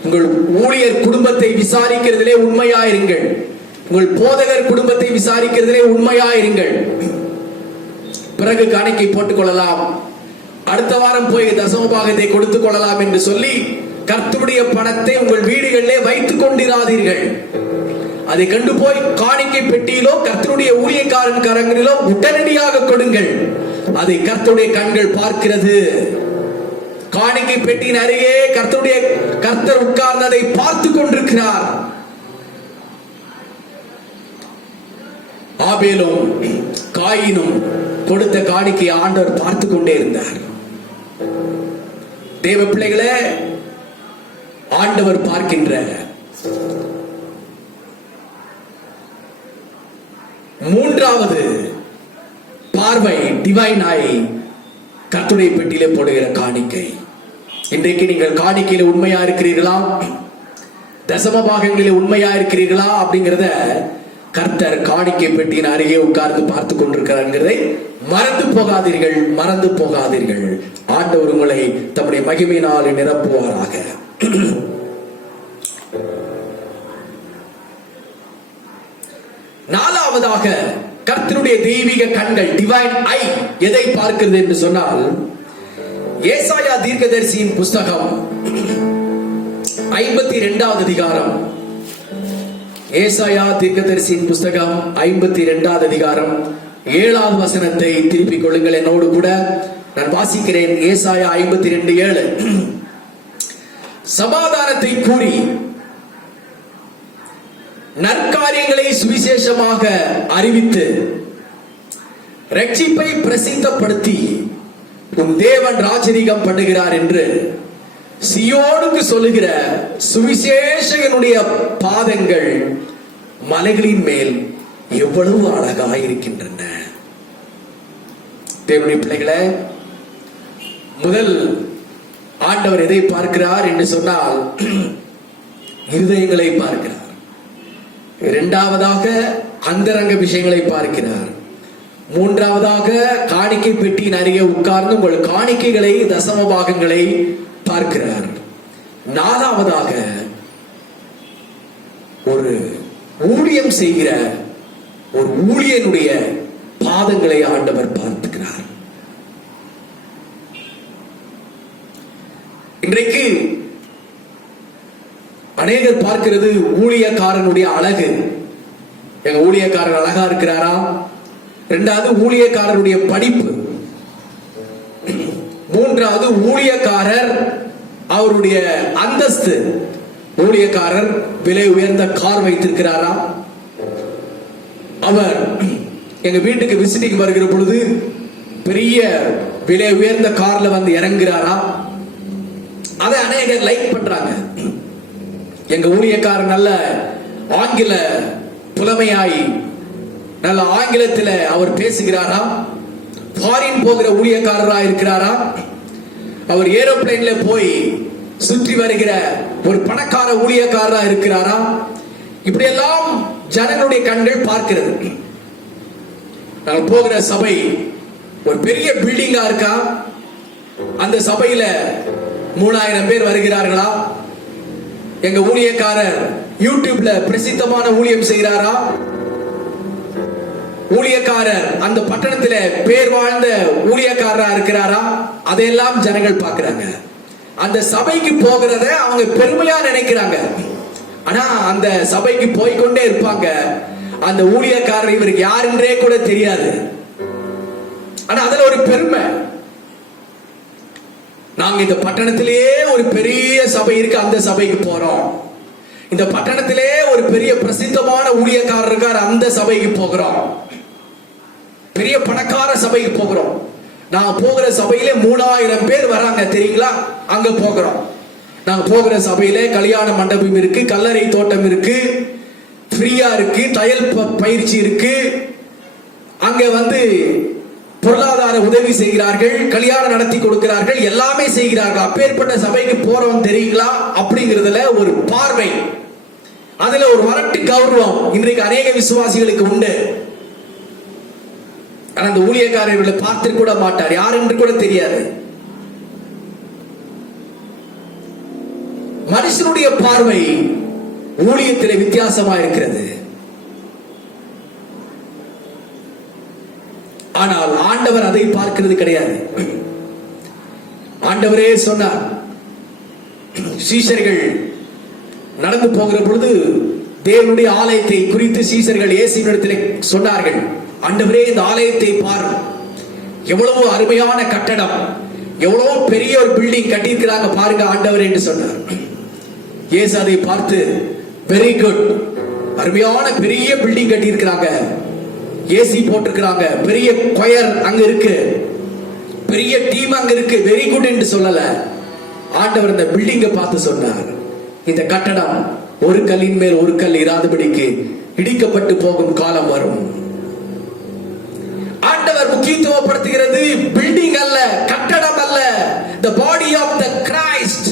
உங்கள் ஊழியர் குடும்பத்தை விசாரிக்கிறதிலே உண்மையாயிருங்கள். உங்கள் போதகர் குடும்பத்தை விசாரிக்கிறதிலே உண்மையாயிருங்கள். பிறகு காணிக்கை போட்டுக் கொள்ளலாம், அடுத்த வாரம் போய் தசம பாகத்தை கொடுத்துக் கொள்ளலாம் என்று சொல்லி கர்த்தருடைய பணத்தை உங்கள் வீடுகளிலே வைத்துக் கொண்டிராதீர்கள். அதை கண்டு போய் காணிக்கை பெட்டியிலோ கர்த்தருடைய ஊழியக்காரன் கரங்களிலோ உடனடியாக கொடுங்கள். அதை கர்த்தருடைய கண்கள் பார்க்கிறது. காணிக்கை பெட்டியின் அருகே கர்த்தர் உட்கார்ந்ததை பார்த்து கொண்டிருக்கிறார். ஆபேலும் காயினும் கொடுத்த காணிக்கை ஆண்டவர் பார்த்து கொண்டே இருந்தார். தேவ பிள்ளைகளே, ஆண்டவர் பார்க்கின்ற மூன்றாவது பார்வை டிவைன் ஐ, கர்த்தருடைய பெட்டியிலே போடுகிற காணிக்கை. இன்றைக்கு நீங்கள் காணிக்கையில உண்மையா இருக்கிறீர்களா, தசம பாகங்களிலே உண்மையா இருக்கிறீர்களா அப்படிங்கிறத கர்த்தர் காணிக்கை பெட்டியின் அருகே உட்கார்ந்து பார்த்து கொண்டிருக்கிறார். மறந்து போகாதீர்கள். ஆண்டவர் உங்களை தம்முடைய மகிமையினால் நிரப்புவாராக. நாலாவதாக கர்த்தருடைய தெய்வீக கண்கள், டிவைன் ஐ, எதை பார்க்கிறது என்று சொன்னால், ஏசாயா தீர்க்கதரிசியின் புஸ்தகம் 52வது அதிகாரம். ஏசாயா தீர்க்கதரிசியின் புஸ்தகம் 52வது அதிகாரம் 7வது வசனத்தை திருப்பிக் கொள்ளுங்கள் என்னோடு கூட. நான் வாசிக்கிறேன். ஏசாயா 52:7. சமாதானத்தை கூறி நற்காரியங்களை சுவிசேஷமாக அறிவித்து ரட்சிப்பை பிரசித்தப்படுத்தி உன் தேவன் ராஜரீகம் பண்ணுகிறார் என்று சியோனுக்கு சொல்லுகிற சுவிசேஷகனுடைய பாதங்கள் மலைகளின் மேல் எவ்வளவு அழகாயிருக்கின்றன. தேவனுடைய பிள்ளைகளே, முதல் ஆண்டவர் எதை பார்க்கிறார் என்று சொன்னால் இருதயங்களை பார்க்கிறார். இரண்டாவதாக அந்தரங்க விஷயங்களை பார்க்கிறார். மூன்றாவதாக காணிக்கை பெட்டியின் அருகே உட்கார்ந்து உங்கள் காணிக்கைகளை, தசம பாகங்களை பார்க்கிறார். நாலாவதாக ஒரு ஊழியம் செய்கிற ஒரு ஊழியனுடைய பாதங்களை ஆண்டவர் பார்த்துக்கிறார். இன்றைக்கு அநேகர் பார்க்கிறது ஊழியக்காரனுடைய அழகு. எங்க ஊழியக்காரர் அழகா இருக்கிறாரா? இரண்டாவது ஊழியக்காரருடைய படிப்பு. மூன்றாவது ஊழியக்காரர் அவருடைய அந்தஸ்து. ஊழியக்காரர் விலை உயர்ந்த கார் வைத்திருக்கிறாரா? அவர் எங்க வீட்டுக்கு விசிட்டிங் வருகிற பொழுது பெரிய விலை உயர்ந்த கார்ல வந்து இறங்குகிறாரா? அதை அநேகர் லைக் பண்றாங்க. எங்க ஊழியக்காரர் நல்ல ஆங்கில புலமையாய் நல்ல ஆங்கிலத்தில் அவர் பேசுகிறாரா? ஃபாரின் போகிற ஊழியக்காரரா இருக்கிறாரா? அவர் ஏரோப்ளேன்ல போய் சுற்றி வருகிற ஒரு பணக்கார ஊழியக்காரரா இருக்கிறாரா? இப்படி எல்லாம் ஜனங்களுடைய கண்கள் பார்க்கிறது. நாங்கள் போகிற சபை ஒரு பெரிய பில்டிங்கா இருக்கா? அந்த சபையில 3000 பேர் வருகிறார்களா? எங்க ஊழியக்காரர் யூடியூப்ல பிரசித்தமான ஊழியம் செய்கிறாரா? ஊழியக்காரர் அந்த பட்டணத்துல பேர் வாழ்ந்த ஊழியக்காரரா இருக்கிறாரா? அதையெல்லாம் ஜனங்கள் பார்க்கிறாங்க. அந்த சபைக்கு போகிறத அவங்க பெருமையா நினைக்கிறாங்க. ஆனா அந்த சபைக்கு போய்கொண்டே இருப்பாங்க. அந்த ஊழியக்காரர் இவருக்கு யார் என்றே கூட தெரியாது. ஆனா அதுல ஒரு பெருமை. நாங்க இந்த பட்டணத்திலேயே ஒரு பெரிய சபை இருக்கு, அந்த சபைக்கு போறோம். இந்த பட்டணத்திலே ஒரு பெரிய பிரசித்தமான ஊழியக்காரர் இருக்கார், அந்த சபைக்கு போகிறோம். பெரிய பணக்கார சபைக்கு போகிறோம். நான் போகிற சபையிலே 3000 பேர் வராங்க தெரியுங்களா? அங்க போகிறோம். நாங்க போகிற சபையிலே கல்யாண மண்டபம் இருக்கு, கல்லறை தோட்டம் இருக்கு, ஃப்ரீயா இருக்கு, தையல் பயிற்சி இருக்கு. அங்க வந்து பொருளாதார உதவி செய்கிறார்கள், கல்யாணம் நடத்தி கொடுக்கிறார்கள், எல்லாமே செய்கிறார்கள். அப்பேற்பட்ட சபைக்கு போறோம் தெரியுங்களா அப்படிங்கிறதுல ஒரு பார்வை, அதுல ஒரு வரட்டு கௌரவம் இன்றைக்கு அநேக விசுவாசிகளுக்கு உண்டு. ஆனா அந்த ஊழியக்காரர்களை பார்த்து கூட மாட்டார், யார் என்று கூட தெரியாது. மனுஷ மனுஷனுடைய பார்வை ஊழியத்திலே வித்தியாசமா இருக்கிறது. ஆனால் ஆண்டவர் அதை பார்க்கிறது கிடையாது. ஆண்டவரே சொன்னார், சீஷர்கள் நடந்து போகிற பொழுது தேவனுடைய ஆலயத்தை குறித்து சீஷர்கள் இயேசுவினிடத்தில் சொன்னார்கள், ஆண்டவரே இந்த ஆலயத்தை பார், எவ்வளவு அருமையான கட்டடம், எவ்வளவு பெரிய ஒரு பில்டிங் கட்டியிருக்கிறாங்க பாருங்க ஆண்டவரே என்று சொன்னார். இயேசு அதை பார்த்து, வெரி குட், அருமையான பெரிய பில்டிங் கட்டி இருக்கிறாங்க, ஏசி போட்டிருக்கிறாங்க, பெரிய கொயர் அங்க இருக்கு, பெரிய டீம் அங்க இருக்கு, வெரி குட் என்று சொல்லல. ஆண்டவர் இந்த பில்டிங்கை பார்த்து சொன்னார், இந்த கட்டடம் ஒரு கல்லின் மேல் ஒரு கல் இராதபடிக்கு இடிக்கப்பட்டு போகும் காலம் வரும். ஆண்டவர் முக்கியத்துவப்படுத்துகிறது பில்டிங் அல்ல, கட்டடம் அல்ல, the body of the Christ,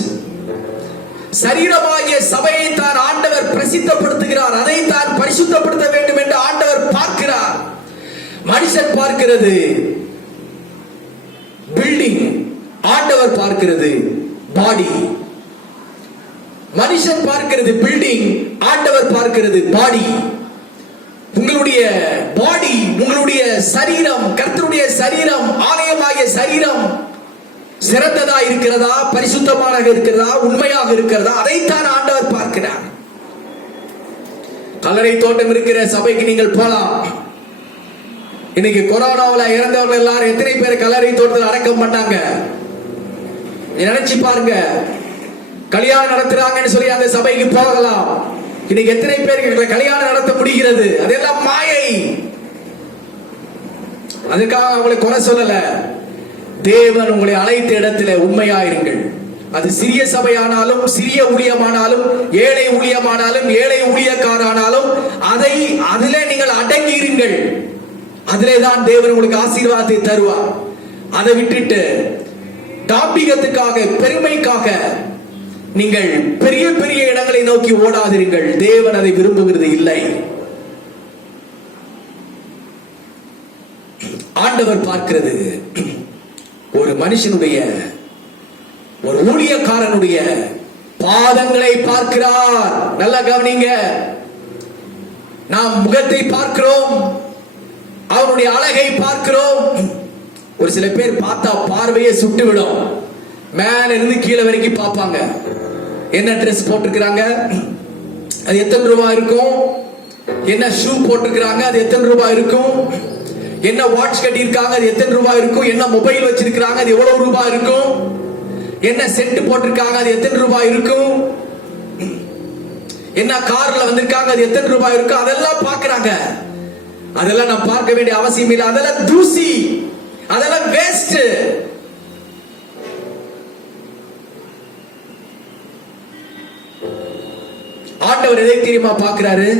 சரீரமாகிய சபையை தான் ஆண்டவர் பிரசித்தப்படுத்துகிறார். அதை தான் பரிசுத்தப்படுத்த வேண்டும் என்று ஆண்டவர் பார்க்கிறார். மனுஷன் பார்க்கிறது பில்டிங், ஆண்டவர் பார்க்கிறது பாடி. மனுஷன் பார்க்கிறது பில்டிங், ஆண்டவர் பார்க்கிறது பாடி. உங்களுடைய பாடி, உங்களுடைய சரீரம், கர்த்தருடைய சரீரம், ஆலயமாகிய சரீரம் சிறந்ததா இருக்கிறதா, பரிசுத்தமாக இருக்கிறதா, உண்மையாக இருக்கிறதா, அதைத்தான் ஆண்டவர் பார்க்கிறார். கல்லறை தோட்டம் இருக்கிற சபைக்கு நீங்கள் போலாம். இன்னைக்கு கொரோனாவில் இறந்தவர்கள் எல்லாரும் எத்தனை பேர் கல்லறை தோட்டத்தில் அடக்கம் பண்ணாங்க நினைச்சு பாருங்க. கல்யாணம் நடத்துறாங்கன்னு சொல்லி அந்த சபைக்கு போகலாம். இன்னைக்கு எத்தனை பேருக்கு கல்யாணம் நடத்த முடிகிறது? அதெல்லாம் மாயை. அதுக்காக அவங்களை குறை சொல்லல. தேவன் உங்களை அழைத்த இடத்துல உண்மையாயிருங்கள். அது சிறிய சபையானாலும், சிறிய ஊழியமானாலும், ஏழை ஊழியமானாலும், ஏழை ஊழியக்காரானாலும் அதிலே நீங்கள் அடங்கி இருங்கள். அதிலே தான் தேவன் உங்களுக்கு ஆசீர்வாதத்தை தருவார். அதை விட்டுட்டு தாம்பிகத்துக்காக, பெருமைக்காக நீங்கள் பெரிய பெரிய இடங்களை நோக்கி ஓடாதீர்கள். தேவன் அதை விரும்புகிறது இல்லை. ஆண்டவர் பார்க்கிறது ஒரு மனுஷனுடைய, ஒரு ஊழியக்காரனுடைய பாதங்களை பார்க்கிறார். நல்லா கவனிங்க. நாம் முகத்தை பார்க்கிறோம், அவருடைய அழகை பார்க்கிறோம். ஒரு சில பேர் பார்த்தா பார்வையை சுட்டு விடும். மேல இருந்து கீழே வரைக்கும் பார்ப்பாங்க. என்ன ட்ரெஸ் போட்டிருக்கிறாங்க, அது எத்தனை ரூபாய் இருக்கும், என்ன ஷூ போட்டிருக்கிறாங்க, அது எத்தனை ரூபாய் இருக்கும், என்ன வாட்ச் கட்டியிருக்காங்க, அது எத்தனை ரூபாய் இருக்கும், என்ன மொபைல் வச்சிருக்காங்க, அது எவ்வளவு ரூபாய் இருக்கும், என்ன செட் போட்டிருக்காங்க, அது எத்தனை ரூபாய் இருக்கும், என்ன கார்ல வந்திருக்காங்க, அது எத்தனை ரூபாய் இருக்கும், அதெல்லாம் பார்க்கறாங்க. அதெல்லாம் நான் பார்க்க வேண்டிய அவசியம் இல்லை. அதெல்லாம் தூசி, அதெல்லாம் வேஸ்ட். ஆண்டவர் எதை தெரியுமா பார்க்கிறாரு?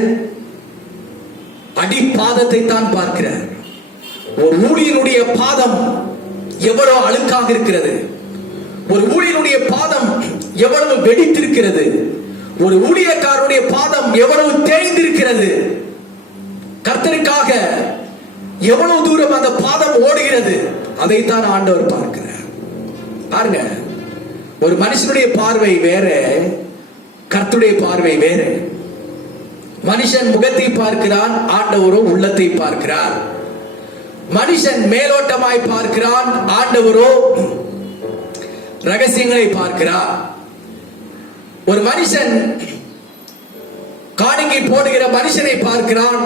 அடி பாதத்தை தான் பார்க்கிறார். ஒரு ஊழியனுடைய பாதம் எவ்வளவு அழுக்காக இருக்கிறது, ஒரு ஊழியனுடைய பாதம் எவ்வளவு வெடித்திருக்கிறது, ஒரு ஊழியக்காரனுடைய பாதம் எவ்வளவு தேய்ந்திருக்கிறது, கர்த்தருக்காக எவ்வளவு தூரம் அந்த பாதம் ஓடுகிறது, அதைத்தான் ஆண்டவர் பார்க்கிறார். பாருங்க, ஒரு மனுஷனுடைய பார்வை வேற, கர்த்தருடைய பார்வை வேற. மனுஷன் முகத்தை பார்க்கிறான், ஆண்டவரோ உள்ளத்தை பார்க்கிறார். மனுஷன் மேலோட்டமாய் பார்க்கிறான், ஆண்டவரோ ரகசியங்களை பார்க்கிறார். ஒரு மனுஷன் காணிக்கை போடுகிற மனுஷனை பார்க்கிறான்,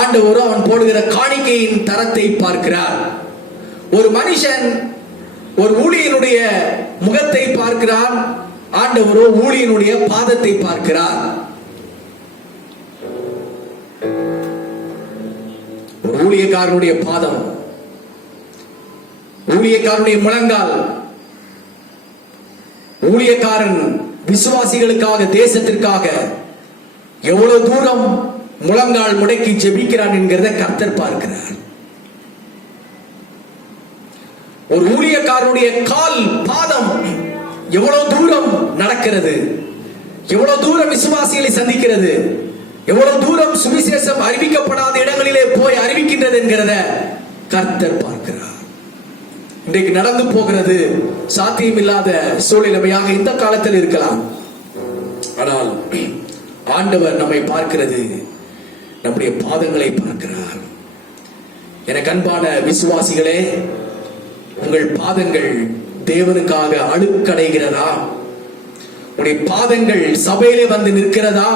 ஆண்டவரோ அவன் போடுகிற காணிக்கையின் தரத்தை பார்க்கிறார். ஒரு மனுஷன் ஒரு ஊழியனுடைய முகத்தை பார்க்கிறான், ஆண்டவரோ ஊழியனுடைய பாதத்தை பார்க்கிறார். ஒரு ஊழியக்காரனுடைய பாதம், ஊழியக்காரனுடைய முழங்கால், ஊழியக்காரன் விசுவாசிகளுக்காக, தேசத்திற்காக எவ்வளவு தூரம் முழங்கால் முடக்கி ஜெபிக்கிறான் என்கிறத கர்த்தர் பார்க்கிறார். ஒரு ஊழியக்காரனுடைய கால், பாதம் எவ்வளவு தூரம் நடக்கிறது, எவ்வளவு தூரம் விசுவாசிகளை சந்திக்கிறது, எவ்வளவு தூரம் சுவிசேஷம் அறிவிக்கப்படாத இடங்களிலே போய் அறிவிக்கின்றது என்கிறத கர்த்தர் பார்க்கிறார். இன்றைக்கு நடந்து போகிறது சாத்தியமில்லாத சூழ்நிலைமையாக இந்த காலத்தில் இருக்கலாம். ஆனால் ஆண்டவர் நம்மை பார்க்கிறது, நம்முடைய பாதங்களை பார்க்கிறார். எனக்கு அன்பான விசுவாசிகளே, உங்கள் பாதங்கள் தேவனுக்காக அழுக்கடைகிறதா? உடைய பாதங்கள் சபையிலே வந்து நிற்கிறதா?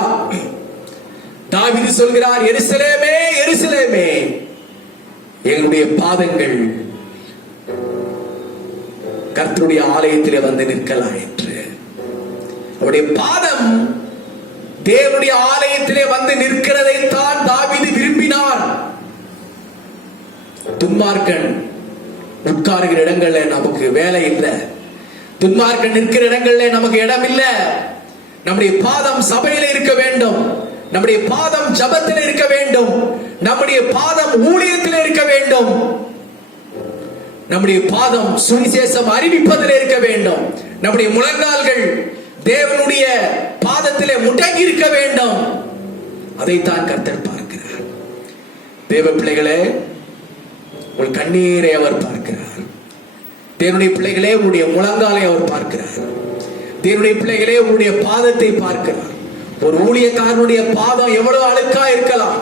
தாவீது சொல்கிறார், எருசலேமே எருசலேமே, எங்களுடைய பாதங்கள் கர்த்தருடைய ஆலயத்திலே வந்து நிற்கலாம் என்று. அவருடைய பாதம் தேவனுடைய ஆலயத்திலே வந்து நிற்கிறதை தான் தாவீது விரும்பினார். துன்மார்க்கன் உட்காருகிற இடங்கள்ல நமக்கு வேலை இல்லை, துன்மார்க்கன் நிற்கிற இடங்கள்ல நமக்கு இடம் இல்லை. நம்முடைய பாதம் சபையில இருக்க வேண்டும், நம்முடைய பாதம் ஜபத்தில் இருக்க வேண்டும், நம்முடைய பாதம் ஊழியத்தில் இருக்க வேண்டும், நம்முடைய பாதம் சுவிசேஷம் அறிவிப்பதில் இருக்க வேண்டும், நம்முடைய முழங்கால்கள் தேவனுடைய பாதத்திலே முடங்கி இருக்க வேண்டும். அதைத்தான் கர்த்தர் பார்க்கிறார். தேவ பிள்ளைகளே, உங்கள் கண்ணீரை அவர் பார்க்கிறார். தேவனுடைய பிள்ளைகளே, உங்களுடைய முழங்காலை அவர் பார்க்கிறார். தேவனுடைய பிள்ளைகளே, உங்களுடைய பாதத்தை பார்க்கிறார். ஒரு ஊழியக்காரனுடைய பாதம் எவ்வளவு அழுக்கா இருக்கலாம்,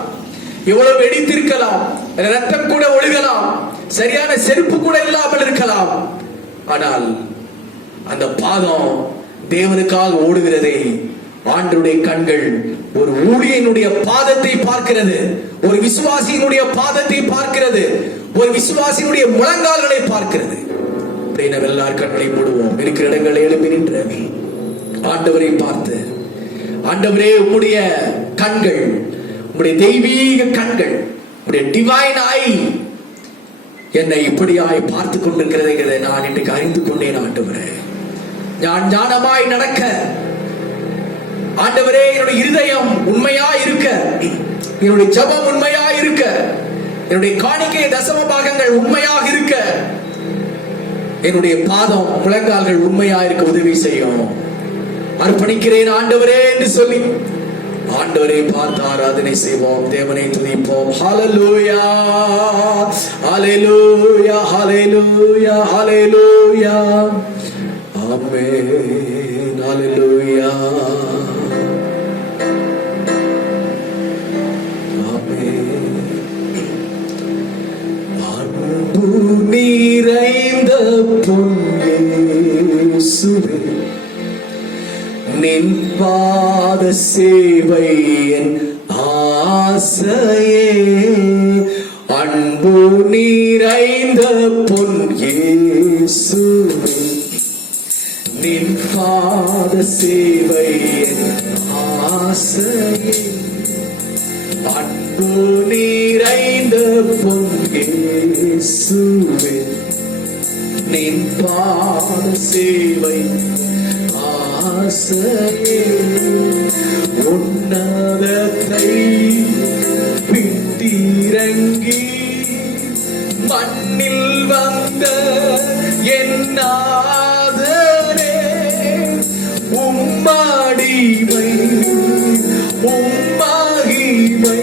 எவ்வளவு வெடித்திருக்கலாம், ரத்தம் கூட ஒழுகலாம், சரியான செருப்பு கூட இல்லாமல் இருக்கலாம். ஆனால் அந்த பாதம் தேவனுக்காக ஓடுகிறதை ஆண்டவருடைய கண்கள் ஒரு ஊழியனுடைய பாதத்தை பார்க்கிறது, ஒரு விசுவாசியினுடைய பாதத்தை பார்க்கிறது, ஒரு விசுவாசியினுடைய முழங்கால்களை பார்க்கிறது. எல்லார் கண்களை மூடுவோம். இருக்கிற இடங்களை எழுப்பி நின்று ஆண்டவரை பார்த்து, ஆண்டவரே, உம்முடைய கண்கள், உம்முடைய தெய்வீக கண்கள், உம்முடைய டிவைன் ஐ என்னை இப்படியாய் பார்த்து கொண்டிருக்கிறதை நான் இன்றைக்கு அறிந்து கொண்டேன். ஆண்டவரே, நான் ஞானமாய் நடக்க, ஆண்டவரே, என்னுடைய இருதயம் உண்மையா இருக்க, என்னுடைய ஜெபம் உண்மையா இருக்க, என்னுடைய காணிக்கை தசம பாகங்கள் உண்மையாக இருக்க, என்னுடைய பாதம் முழங்கால்கள் உண்மையா இருக்க உதவி செய்யும். அர்ப்பணிக்கிறேன் ஆண்டவரே என்று சொல்லி ஆண்டவரை பார்த்து ஆராதனை செய்வோம், தேவனை துதிப்போம். ஹல்லேலூயா, ஹல்லேலூயா, ஹல்லேலூயா, ஹல்லேலூயா, ஆமென், ஹல்லேலூயா, ஆமென். அன்பு நிறைந்த பொன்னேசுவே, நின் பாத சேவை என் ஆசையே. அன்பு நிறைந்த பொன் இயேசுவே, நின் பாத சேவை என் ஆசையே. அன்பு நிறைந்த பொன் இயேசுவே, நின் பாத சேவை ஆசையே. உன்னதத்தை விட்டிறங்கி மண்ணில் வந்த என் நாதரே, உம்மடிமை உம்மகிமை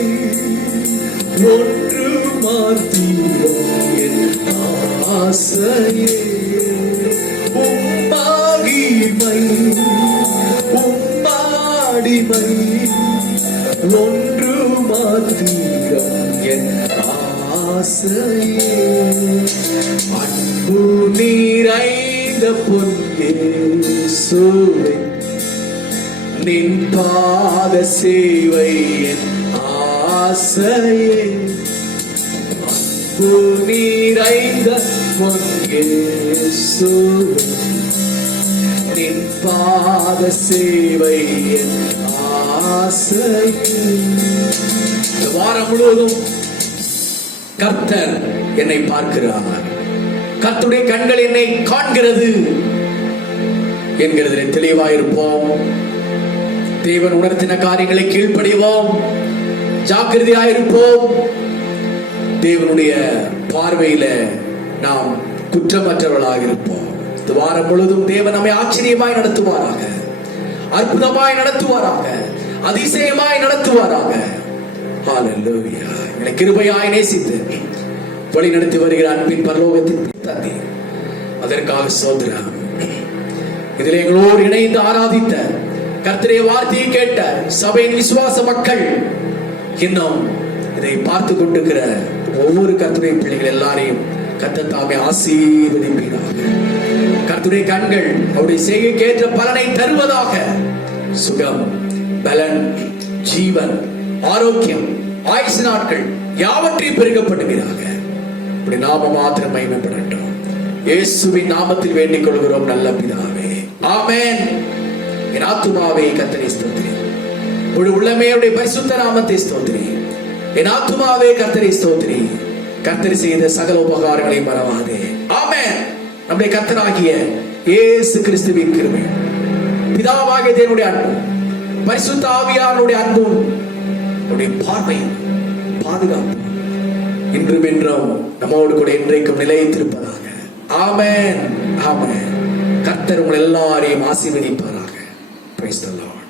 ஒன்று மாத்திரம் என் ஆசையே. உம்மகிமை உம்மடிமை ஒன்று மாத்திரம் என் ஆசையே. அன்பு நிறைந்த பொன் இயேசுவே, நின் பாத சேவை என் ஆசையே. அன்பு நிறைந்த பொன் இயேசுவே, நின் பாத சேவை என் ஆசையே. இந்த வாரம் முழுவதும் கர்த்தர் என்னை பார்க்கிறார், கர்த்தருடைய கண்கள் என்னை காண்கிறது என்கிறதில் தெளிவாயிருப்போம். தேவன் உணர்த்தின காரியங்களை கீழ்ப்படிவோம், ஜாக்கிரதையாயிருப்போம். தேவனுடைய பார்வையில நாம் குற்றமற்றவர்களாக இருப்போம். இந்த வாரம் முழுவதும் தேவன் நம்மை ஆச்சரியமாய் நடத்துவாராக, அற்புதமாய் நடத்துவாராக, அதிசயமாய் நடத்துவாராக. ஹல்லேலூயா. என்னை கிருபையாய் நேசித்து வழி நடத்தி வருகிற அன்பின் பரலோகத்தின் தந்தை, அதற்காக ஸ்தோத்திரம். இதில் எங்களோடு இணைந்து ஆராதித்த கர்த்தருடைய வார்த்தையை கேட்ட சபையின் விசுவாச மக்கள் இன்னும் இதை பார்த்து கொண்டிருக்கிற ஒவ்வொரு கர்த்தருடைய பிள்ளைகள் எல்லாரையும் கர்த்தர் தாமே ஆசீர்வதிப்பீராக. கர்த்தருடைய கண்கள் அவருடைய செய்கைக்கு ஏற்ற பலனை தருவதாக. சுகம், பலன், ஜீவன், ஆரோக்கியம், ஆயுசு நாட்கள் யாவற்றையும் பெருகப்படுவீராக. இப்படி நாம மாத்திரம் மகிமைப்படட்டும். இயேசுவின் நாமத்தில் வேண்டிக் கொள்கிறோம் நல்ல பிதாவே, ஆமென். என் ஆத்துமாவே கர்த்தரை ஸ்தோத்திரி, முழு உள்ளமே அவருடைய பரிசுத்த நாமத்தை ஸ்தோத்திரி. என் ஆத்துமாவே கர்த்தரை ஸ்தோத்திரி, கர்த்தர் செய்த சகல உபகாரங்களை மறவாதே. ஆமென். நம்முடைய கர்த்தராகிய இயேசு கிறிஸ்துவின் கிருபை, பிதாவாகிய தேவனுடைய அன்பும், பரிசுத்த ஆவியானவருடைய அன்பும், அவருடைய பார்வையும் பாதுகாப்பும் இன்றும் என்றும் நம்மோடு கூட என்றைக்கும் நிலைத்திருப்பதாக. ஆமென், ஆமென். கர்த்தர் உங்கள் எல்லாரையும் ஆசீர்வதிப்பாராக. Praise the Lord.